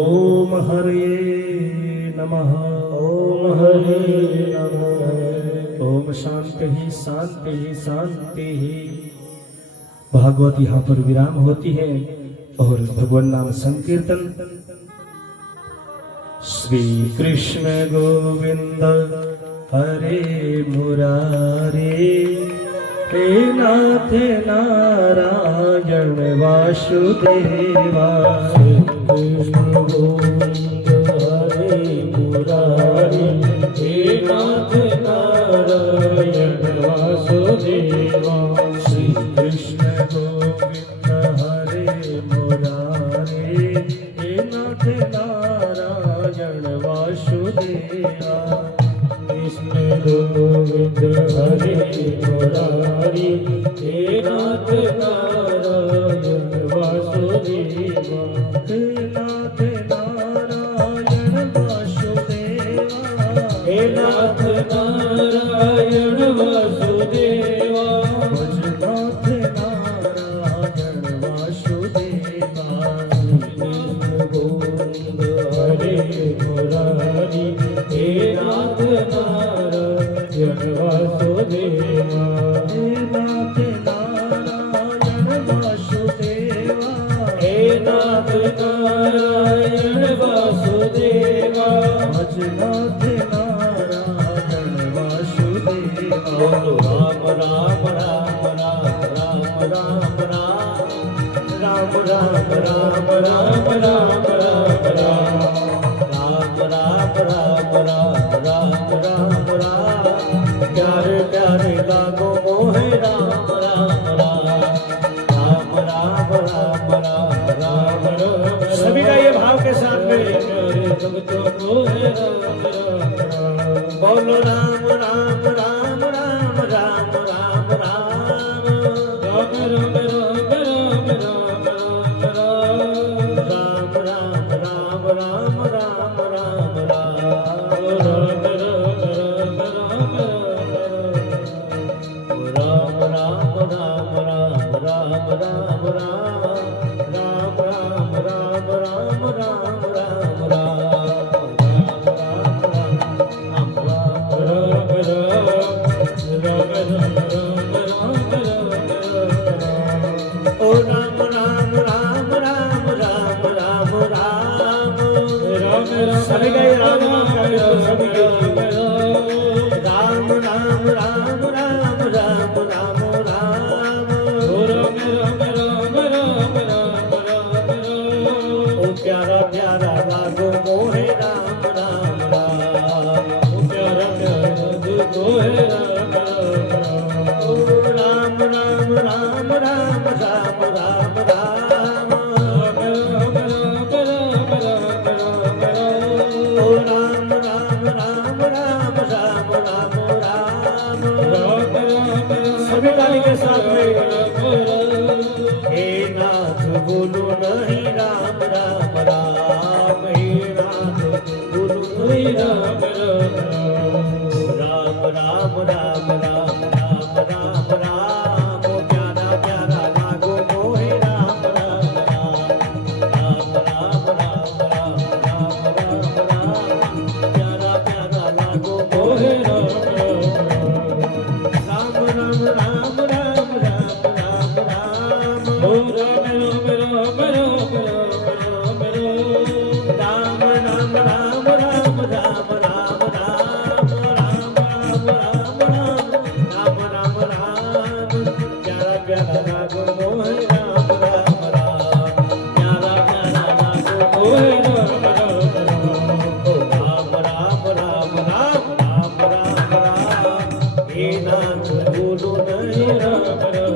ओम हरिये नमः। ओम हरे नमः। ओम शांति ही शांति ही शांति ही। भागवत यहाँ पर विराम होती है और भगवान नाम संकीर्तन। श्री कृष्ण गोविंद हरे मुरारी, हे नाथ नारायण वासुदेवा। कृष्ण गोविंद हरे मुरारी, हे नाथ नारायण वासुदेवा। श्री कृष्ण गोविंद हरे मुरारी, हे नाथ नारायण वासुदेवा। कृष्ण गोविंद हरे मुरारी, हे नाथ नारायण वासुदेवा। हे नाथ नारायण वासुदेवा। हे नाथ नारायण वासुदेवा। भजनाथ नारायण वासुदेवा। कृष्ण गोविंद हरे मुरारी, हे नाथ नारायण वासुदेवा। हे नाथ नारायण वासुदेवा। हे नाथ नारायण वासुदेवा। भजनाथ नारायण वासुदेवा। बोलो राम राम राम राम राम राम राम राम राम राम राम राम राम राम राम राम राम राम। प्यारे प्यारे लागो मोहे राम राम राम राम राम राम राम राम। सभी का ये भाव के साथ में बोलो राम राम राम राम राम राम राम राम राम राम राम राम राम राम राम राम राम सभी का ये राम नाम का कीर्तन सभी के राम राम राम राम राम राम राम ओ प्यारा प्यारा लागो मोहे राम राम राम। ओ प्यारा प्यारा लागो मोहे राम राम राम। ओ राम राम राम राम राम राम राम। ओ राम राम राम राम राम राम राम। सभी ताली के साथ में हे नाथ बोलो नहीं राम राम राम। हे नाथ बोलो नहीं राम राम राम राम राम राम राम राम। ओ प्यारा प्यारा लागो मोहे राम राम राम राम राम राम राम राम राम। प्यारा प्यारा लागो मोहे राम राम राम राम राम राम राम राम। ओ राम राम राम राम राम राम राम राम राम राम राम राम राम राम राम राम राम राम। प्यारा प्यारा लागो मोहे राम राम राम। प्यारा प्यारा लागो मोहे राम राम राम। ओ राम राम राम राम राम राम राम। हे नाथ बोलो नहीं राम राम।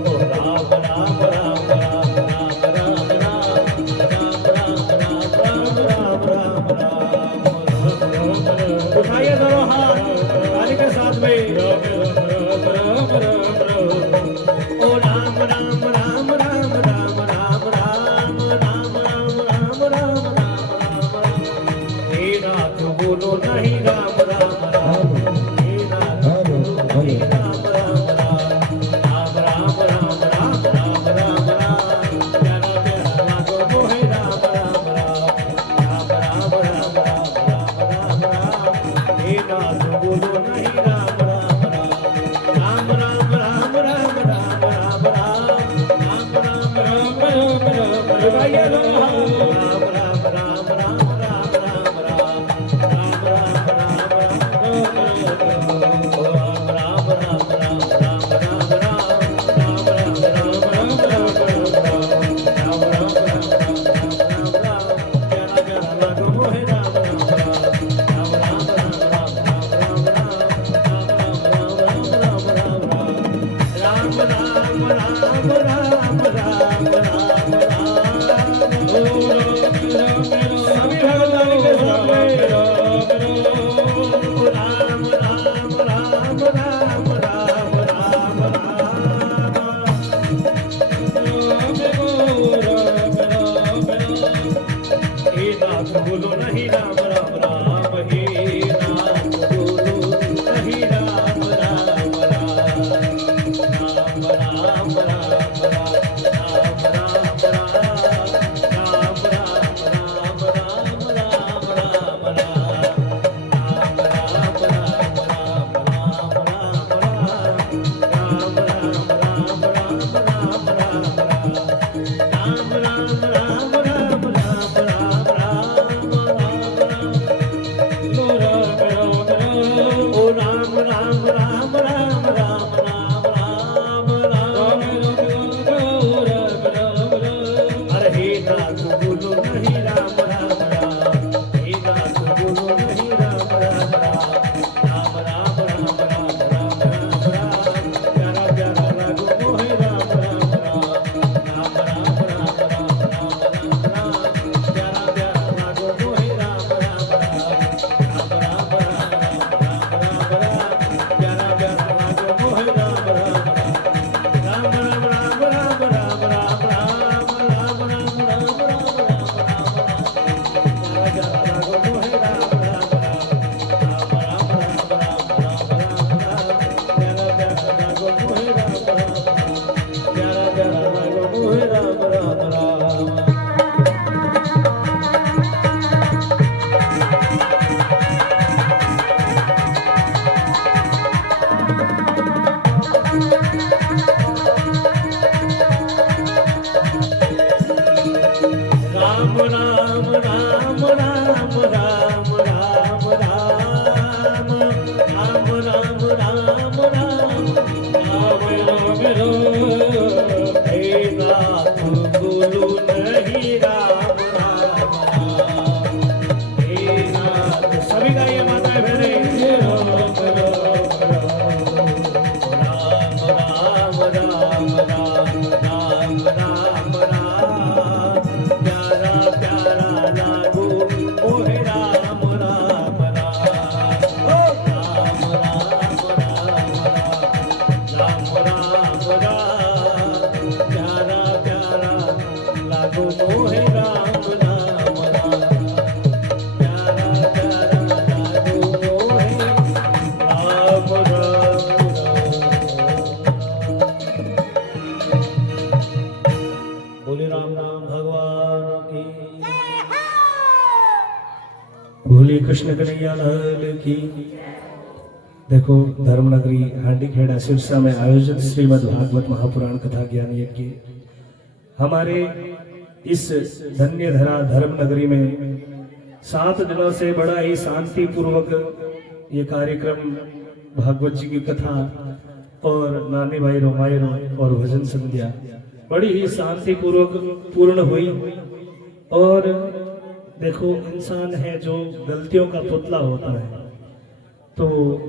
ओ राम राम राम राम राम राम राम राम राम राम राम राम। उठाइए दोनों हाथ ताली के साथ में। ओ राम बोली कृष्ण कन्हैया लाल की। देखो धर्मनगरी हांडीखेड़ा सिरसा में आयोजित श्रीमद् भागवत महापुराण कथा ज्ञान यज्ञ हमारे इस धन्य धरा धर्मनगरी में 7 दिनों से बड़ा ही शांति पूर्वक ये कार्यक्रम भागवत जी की कथा और नानी भाई रोमायरों और भजन संध्या बड़ी ही शांति पूर्वक पूर्ण हुई। और देखो इंसान है जो गलतियों का पुतला होता है, तो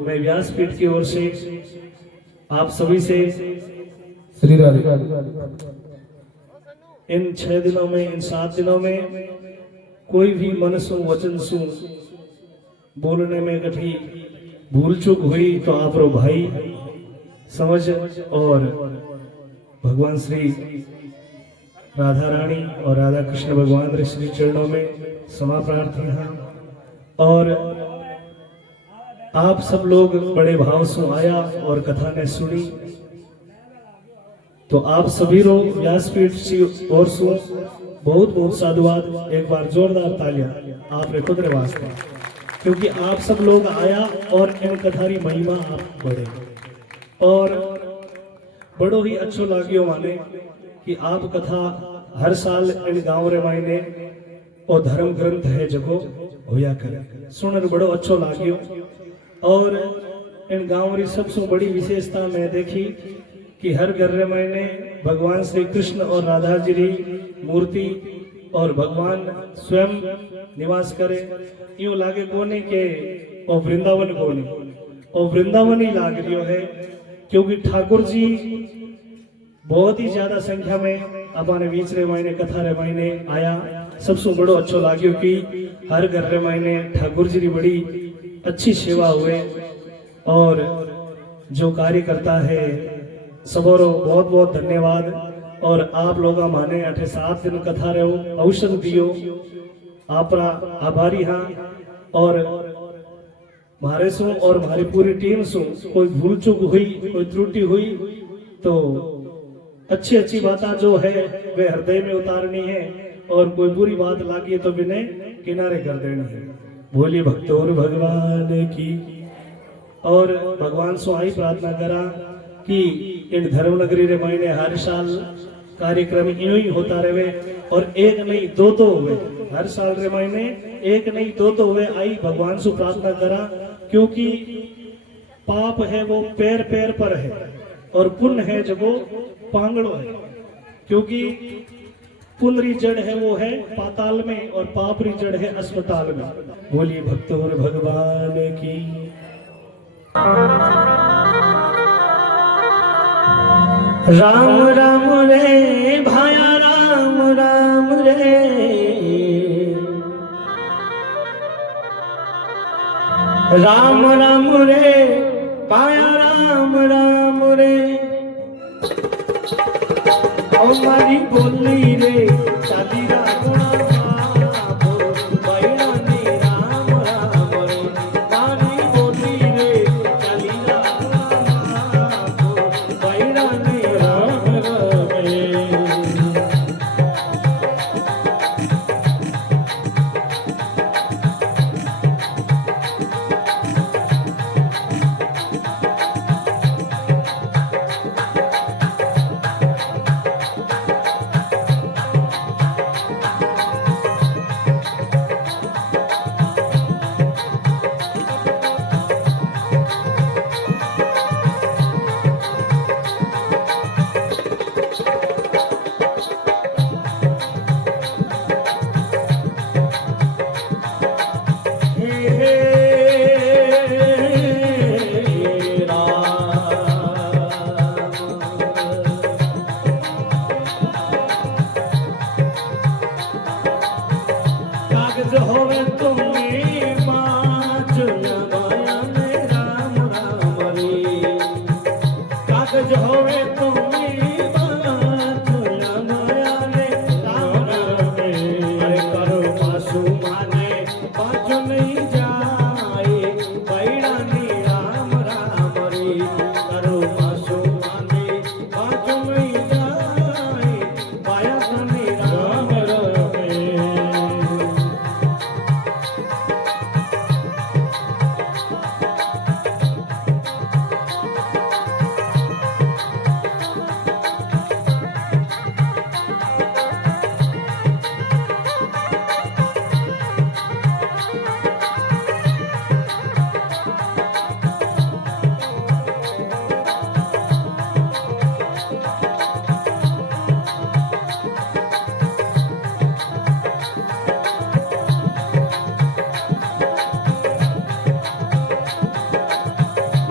मैं व्यासपीठ की ओर से आप सभी से श्री राधे इन 6 दिनों में इन 7 दिनों में कोई भी मन सु वचन सु बोलने में कभी भूल चूक हुई तो आप रो भाई समझ और भगवान श्री राधा रानी और राधा कृष्ण भगवान श्री चरणों में क्षमा प्रार्थी हैं। और आप सब लोग बड़े भाव से आया और कथा ने सुनी, तो आप सभी रो व्यासपीठ की ओर से बहुत बहुत साधुवाद। एक बार जोरदार तालियां आप रे खुद रे वास्ते, क्योंकि आप सब लोग आया और इन कथारी महिमा आप बढ़े और बड़ो ही अच्छो लाग्यो माने कि आप कथा हर साल इन गांव रे मायने और धर्म ग्रंथ है जगो होया करे सुनर बड़ो अच्छो लाग्यो। और इन गांव री सबसे बड़ी विशेषता मैं देखी कि हर घर रे मायने भगवान श्री कृष्ण और राधा जी री मूर्ति और भगवान स्वयं निवास करे। यूं लागे कोने के और वृंदावन कोने और वृंदावन ही लाग रियो है, क्योंकि ठाकुर जी बहुत ही ज्यादा संख्या में अपने बीच रे महीने कथा रे महीने आया। सबसे बड़ो अच्छो लाग्यो कि हर घर रे महीने ठाकुर जी की बड़ी अच्छी सेवा हुए और जो कार्य करता है सबोरो बहुत बहुत धन्यवाद। और आप लोग माने 8-7 दिन कथा रहो अवसर दियो आपरा आभारी हाँ। और मारे सु और हमारी पूरी टीम सु कोई भूल चूक हुई कोई त्रुटि हुई तो अच्छी अच्छी बातें जो है वे हृदय में उतारनी है और कोई बुरी बात लागी तो बिने किनारे कर देनी है। बोलिए भक्तों भगवान की। और भगवान से आई प्रार्थना करा कि इन धर्मनगरी रे महीने हर साल कार्यक्रम यूं ही होता रहे और एक नहीं दो तो हुए। हर साल रे महीने एक नहीं दो तो हुए। आई भगवान से प्रार्थना करा क्योंकि पाप है वो पैर पैर पर है और पुण्य है जब वो पांगड़ो है। क्योंकि पुनरी जड़ है वो है पाताल में और पापरी जड़ है अस्पताल में। बोलिए भक्तों भगवान की। राम राम रे भाया राम राम रे, राम राम रे पाया राम राम रे। ओ मारी बोली रे चाली रागुणा बाबो बैरा ने राम राम रे। मारी बोली रे चाली रागुणा बाबो बैरा ने राम राम रे। होवे तुम्हें पाँच लगाया में राम राम रे। कागज होवे तुम्हें पाँच लगाया में राम राम रे। अरे करो मासू माने पाँच नहीं जाए बैरा ने राम राम रे। करो मासू माने पाँच नहीं जाए पाया ने राम राम रे।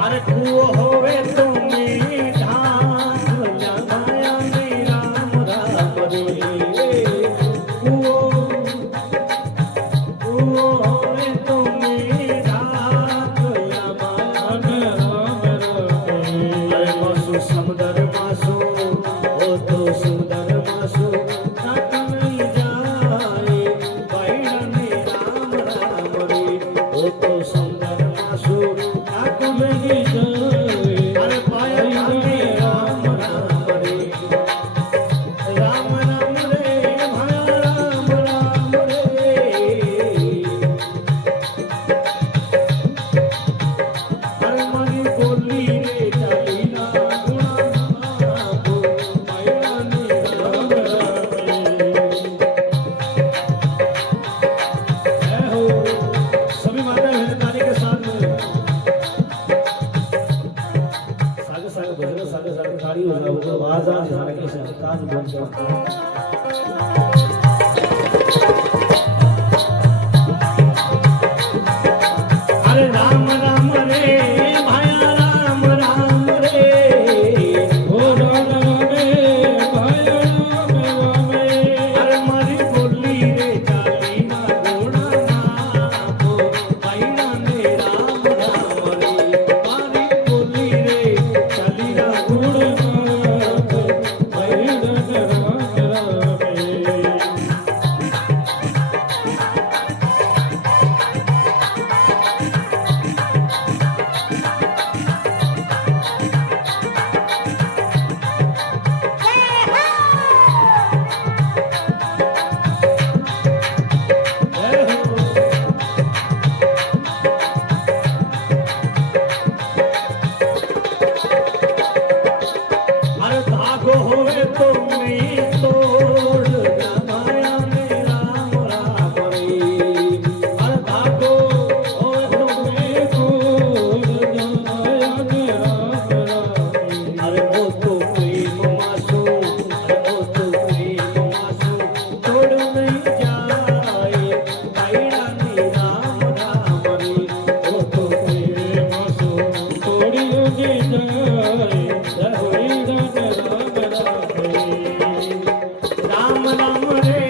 अरे कुओ होवे तुम्हें ढाक लगाया में राम राम रे। कुओ होवे तुम्हें ढाक लगाया में राम राम रे। अरे मासू समुदर मासू ओ तो सुंदर मासू ढाक नहीं जाए बैरा ने राम राम रे। ओ तो सुंदर मासू ढाक नहीं जाए। अरे पाया ने राम राम रे। राम राम रे भाया राम राम रे। अरे मारी बोली रे चाली रागुणा बाबो बैरा ने राम राम रे। जय हो सभी माता बहन ताली के साथ में सागे सागे भजन सागे सागे ताली हो जाओ तो आवाज आ जाने के साथ काज बोल जाओ। अरे राम राम रे भाया राम राम रे। ओ राम राम रे राम राम रे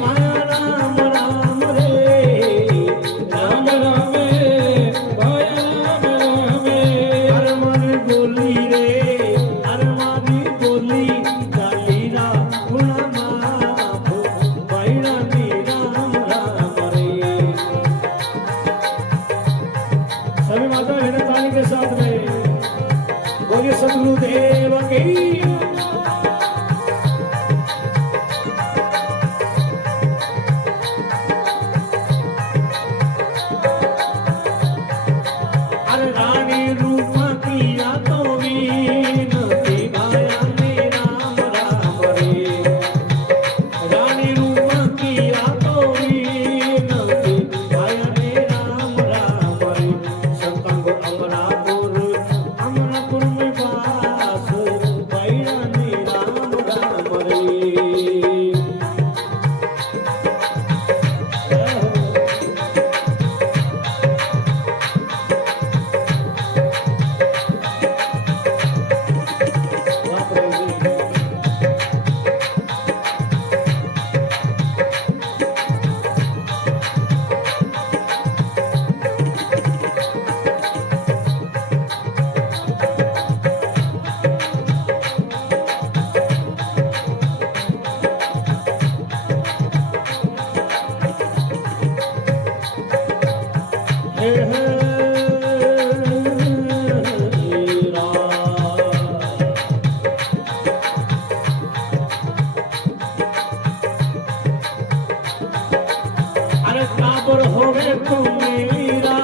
माया राम राम रे राम राम माया राम रे हर मन बोली रे हर मारी बोली कालीरा गुणा माफ बैरा राम राम रे। सभी माता बहन ताली के साथ में बोलिए सतगुरुदेव की। अरे रानी रूप किया तो वीनती माया में राम राम रे रानी रूप किया तो वीनती माया में राम राम रे संतों को अमरापुर में वास बैरा में राम राम रे। अरे काबर होवे तुम मेरा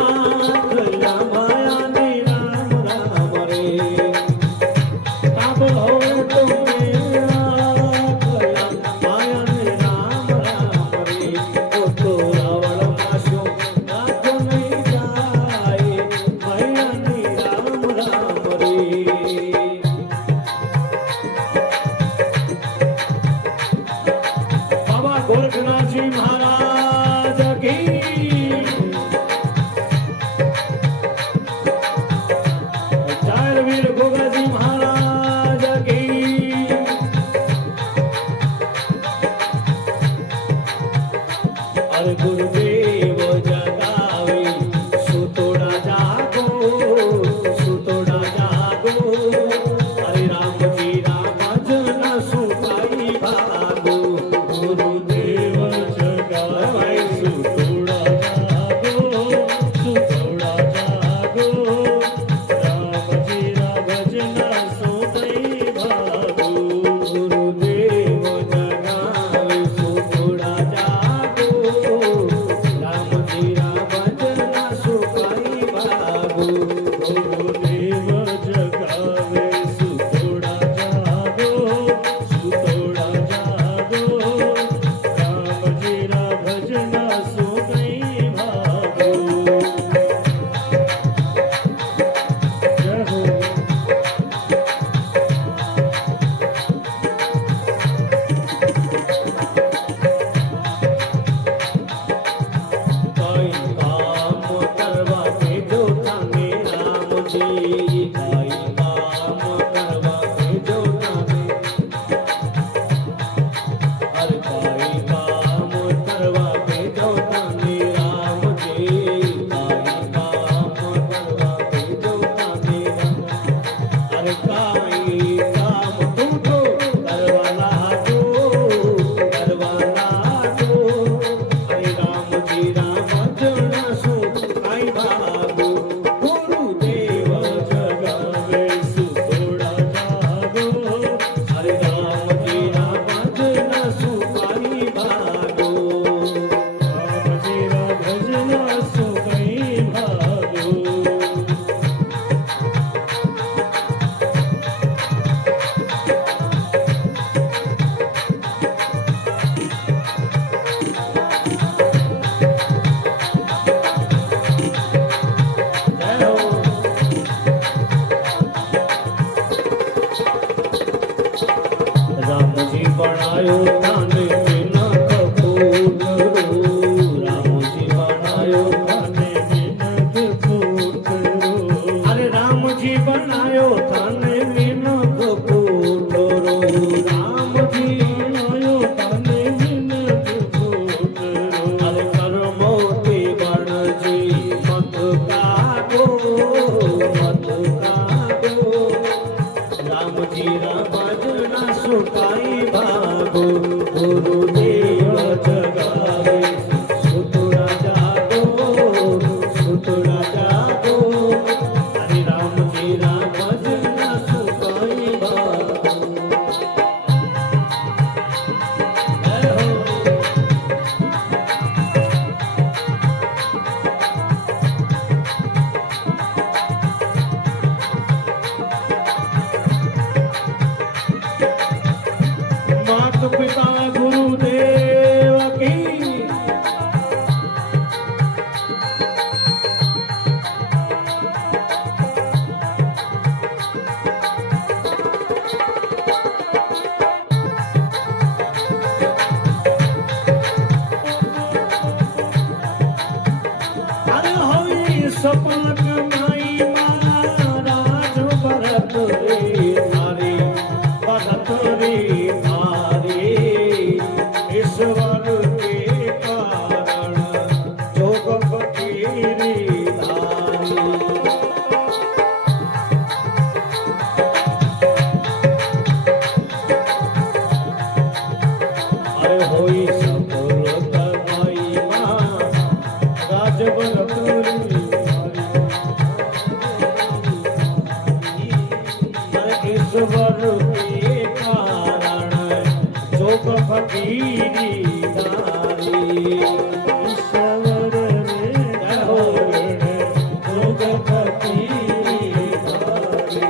गया माया ने राम राम रे काबर होवे तुम मेरा गया माया ने राम राम रे ओ तो रावण माशो राजो नहीं जाए माया ने राम राम रे। बाबा गोरखनाथ जी महाराज की जय वीर गोगा जी महाराज की। अरे गुरुदेव जगावे सुतोड़ा जागो सुतोड़ा जागो अरे राम जी राम भजन सुखाई भागो गुरुदेव जगावे सुतोड़ा जागो राम जी राम भजन सुखाई भागो गुरुदेव जगावे सुतोड़ा जागो राम जी राम भजन सुखाई भागो गुरुदेव जगावे सुतोड़ा जागो राम जी राम भजन सुखाई भागो। जय हो काई काम करवा के जो थाने राम जी काई काम करवा के जो थाने अरे काई काम करवा के जो थाने राम जी काई काम करवा के जो थाने अरे काई काम तुमको करवा लागो अरे राम जी राम भजन सुखाई भागो गुरुदेव जगावे सुतोड़ा जागो अरे राम जी राम भजन सुखाई भागो राम जी राम भजन सुखाई भागो। जय हो राम जी बनायो थाने बिना कपूर राम जी बनायो थाने बिना कपूर अरे राम जी बनायो थाने बिना कपूर सुकाई भागो गुरुदेव जगावे सुतुड़ा जागो हरे राम जी राम भजन सुकाई भागो जय हो मात पिता गुरुदेव की अरे होई सपना कमाई महाराज भरत रे थारे भरत रे थारे ईश्वर के कारण जोग फकीरी धारी अरे होई सफल कमाई राज भरत रे ईश्वर के कारण जोग फकीरी धारी ईश्वर रे हो रे जोग फकीरी धारी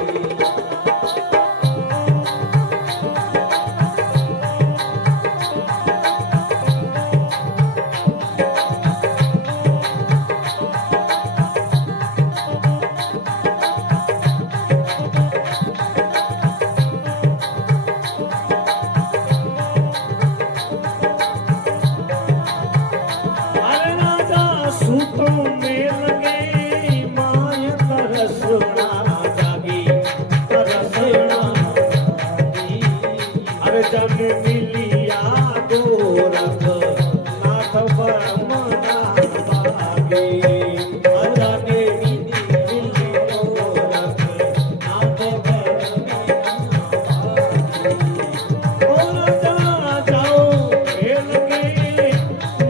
अरे राजा सूतों में लगे माय तरसना जागी तरसना जागी अरे जग मिलिया गोरख नाथ बरमना बागे जग मिली गोरख नाथ बरमना बागे ओ राजा जाओ खेल के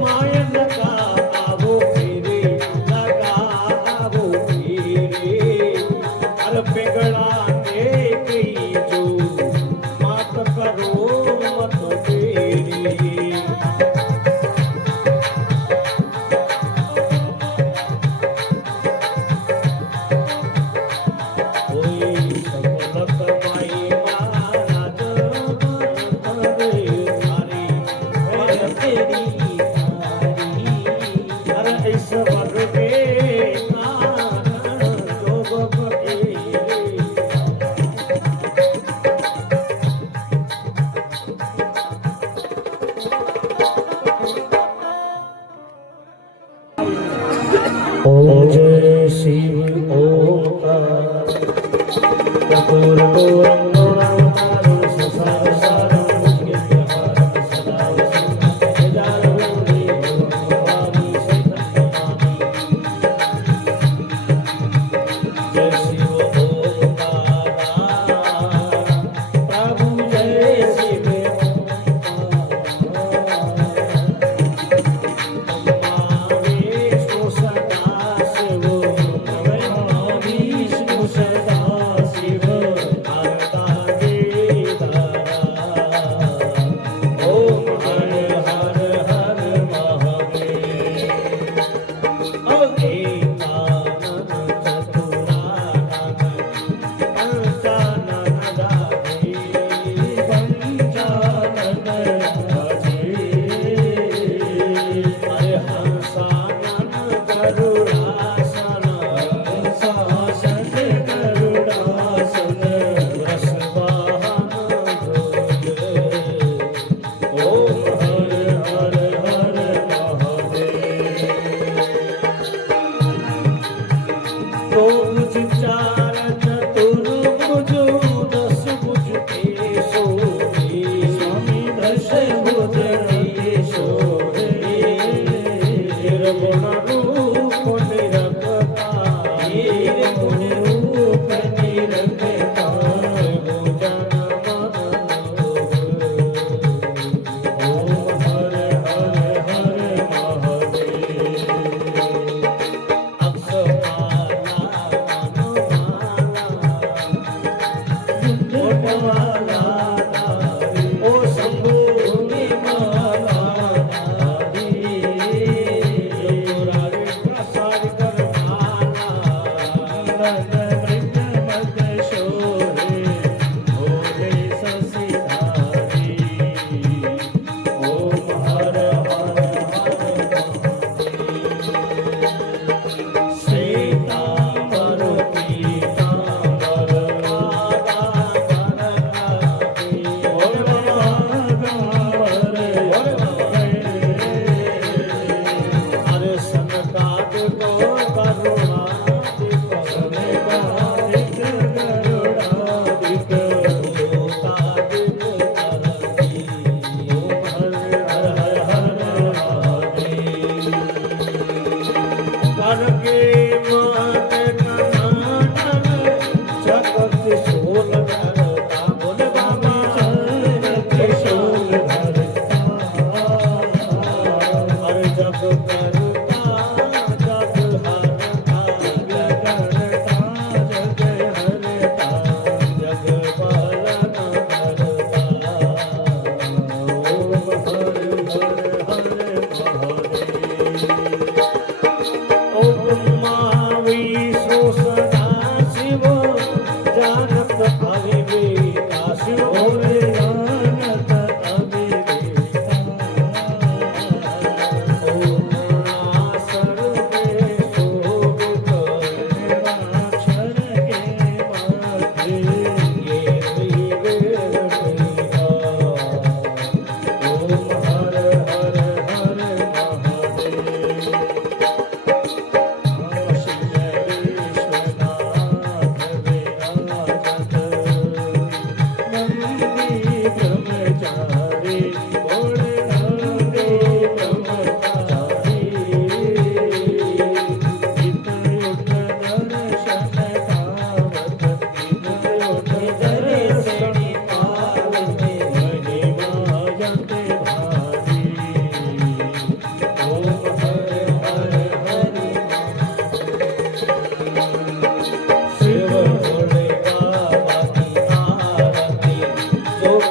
मायन का आवो फिरे लगा आवो फिरे अर पिघला के जो मात करो मत तेरी कोई सफल कमाई महाराज भरत रे थारी भरत तेरी थारी हर ईश्वर के कारण जोग फकीरी ओम जय शिव ओंकार कर्पूर गौरम गौरम संसार सारम भुजगेन्द्रहारम सदा वसंतं गजाननं भवानी सहितं जय शिव ओंकार प्रभु जय शिव ओंकार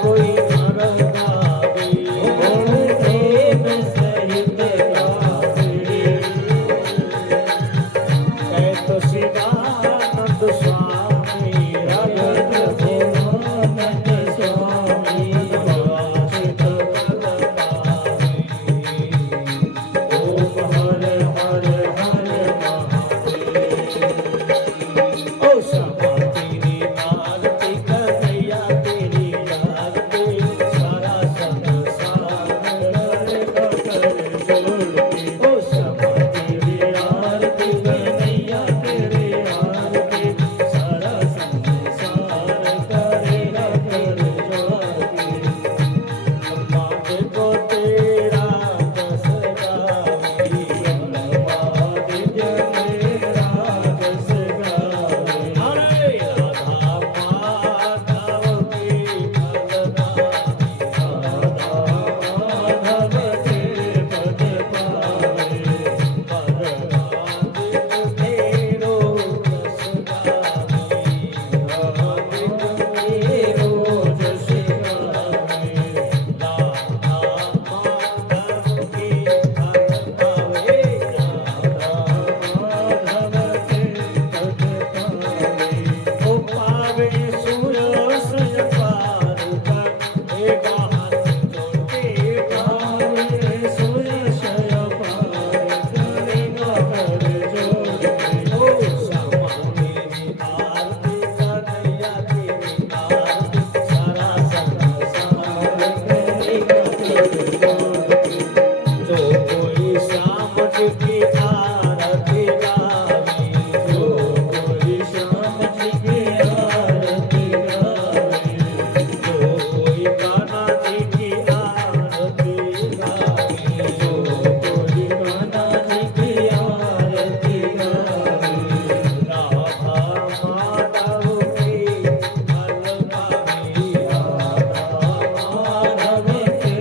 कोई नर गावे प्रेम सहित गावे कह तो शिवानंद स्वामी रगत शिवानंद स्वामी वासित भगवानी ओम हर हर हर महादेव ओ श्यामा तेरी आरती कन्हैया तेरी आरती सारा संसार करेगा कर जोड़ के ओ श्यामा तेरी आरती कन्हैया तेरी आरती सारा संसार करेगा कर जोड़ के अम्मा को तेरा जस गावी अम्मा तेरा जस गावी हरे राधा माधव की भगवानी राधा माधव के पद पावे भगवान तेरो जस गावी तेरो जस गावी राधा माधव की भगवानी राधा माधव के पद पावे ओ पावे सुरस पार कर एक हाथ जोड़ के पावे सुरस पार करेगा कर जोड़ के ओ श्यामा तेरी आरती कन्हैया तेरी आरती सारा संसार करेगा कर जोड़ के जो कोई श्याम जी की आरती गावे जो कोई श्याम जी की आरती गावे जो कोई कान्हा जी की आरती गावे जो कोई कान्हा जी की आरती गावे राधा माधव की भगवानी राधा माधव के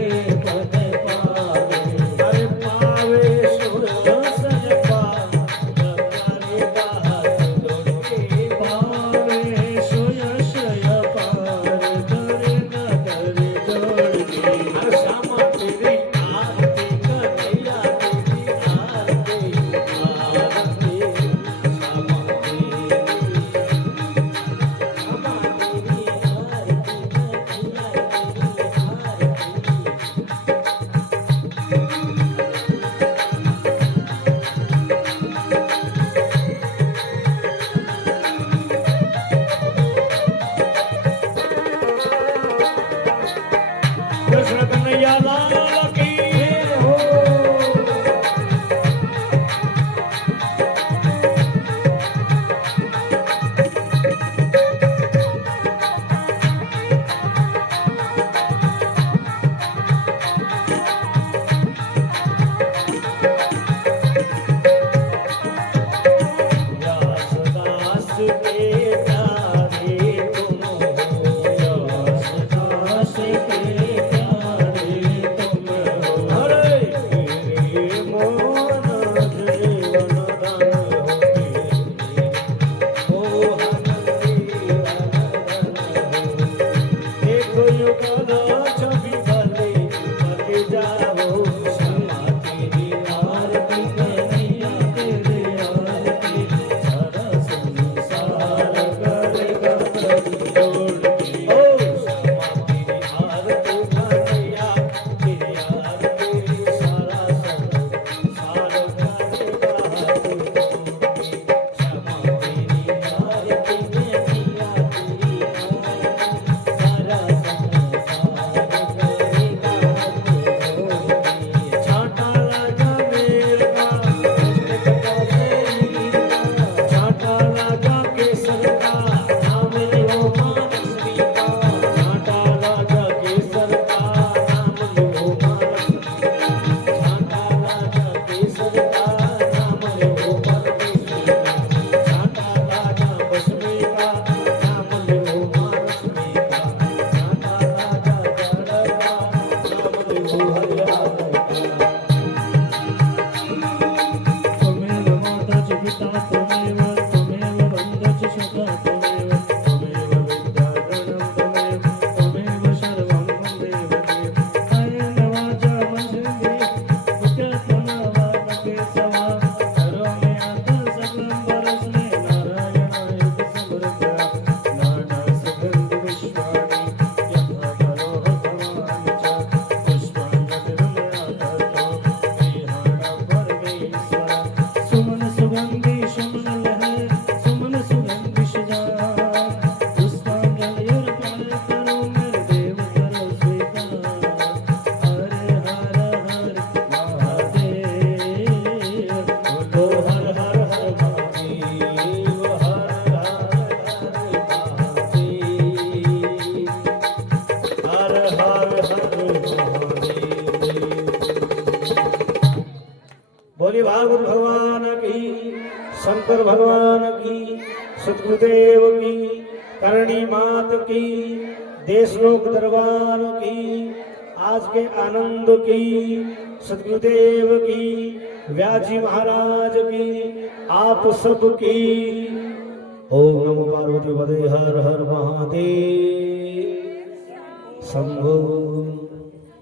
पद पावे हर पावे सुरस पार करेगा हाथ जोड़ के पावे सुरस पार करेगा कर जोड़ के हर श्यामा तेरी आरती कन्हैया तेरी आरती आरती श्यामा तेरी कृष्ण कन्हैया लाल की हो व्यासदास के प्यारे तुम हो व्यासदास के प्यारे तुम हो हरे तेरे मोहन जीवन दान हो तेरे मोहन जीवन दान हो देखो युगल छवि भले बन जाओ श्यामा तेरी आरती कन्हैया तेरी आरती सारा संसार करेगा कर जोड़ के ओ श्यामा तेरी आरती शंकर भगवान की, सतगुरुदेव की, करणी मात की, देशलोक दरबार की, आज के आनंद की, सतगुरुदेव की, व्यास जी महाराज की, आप सब की। ओम नमो पार्वती पदे हर हर महादेव शंभो।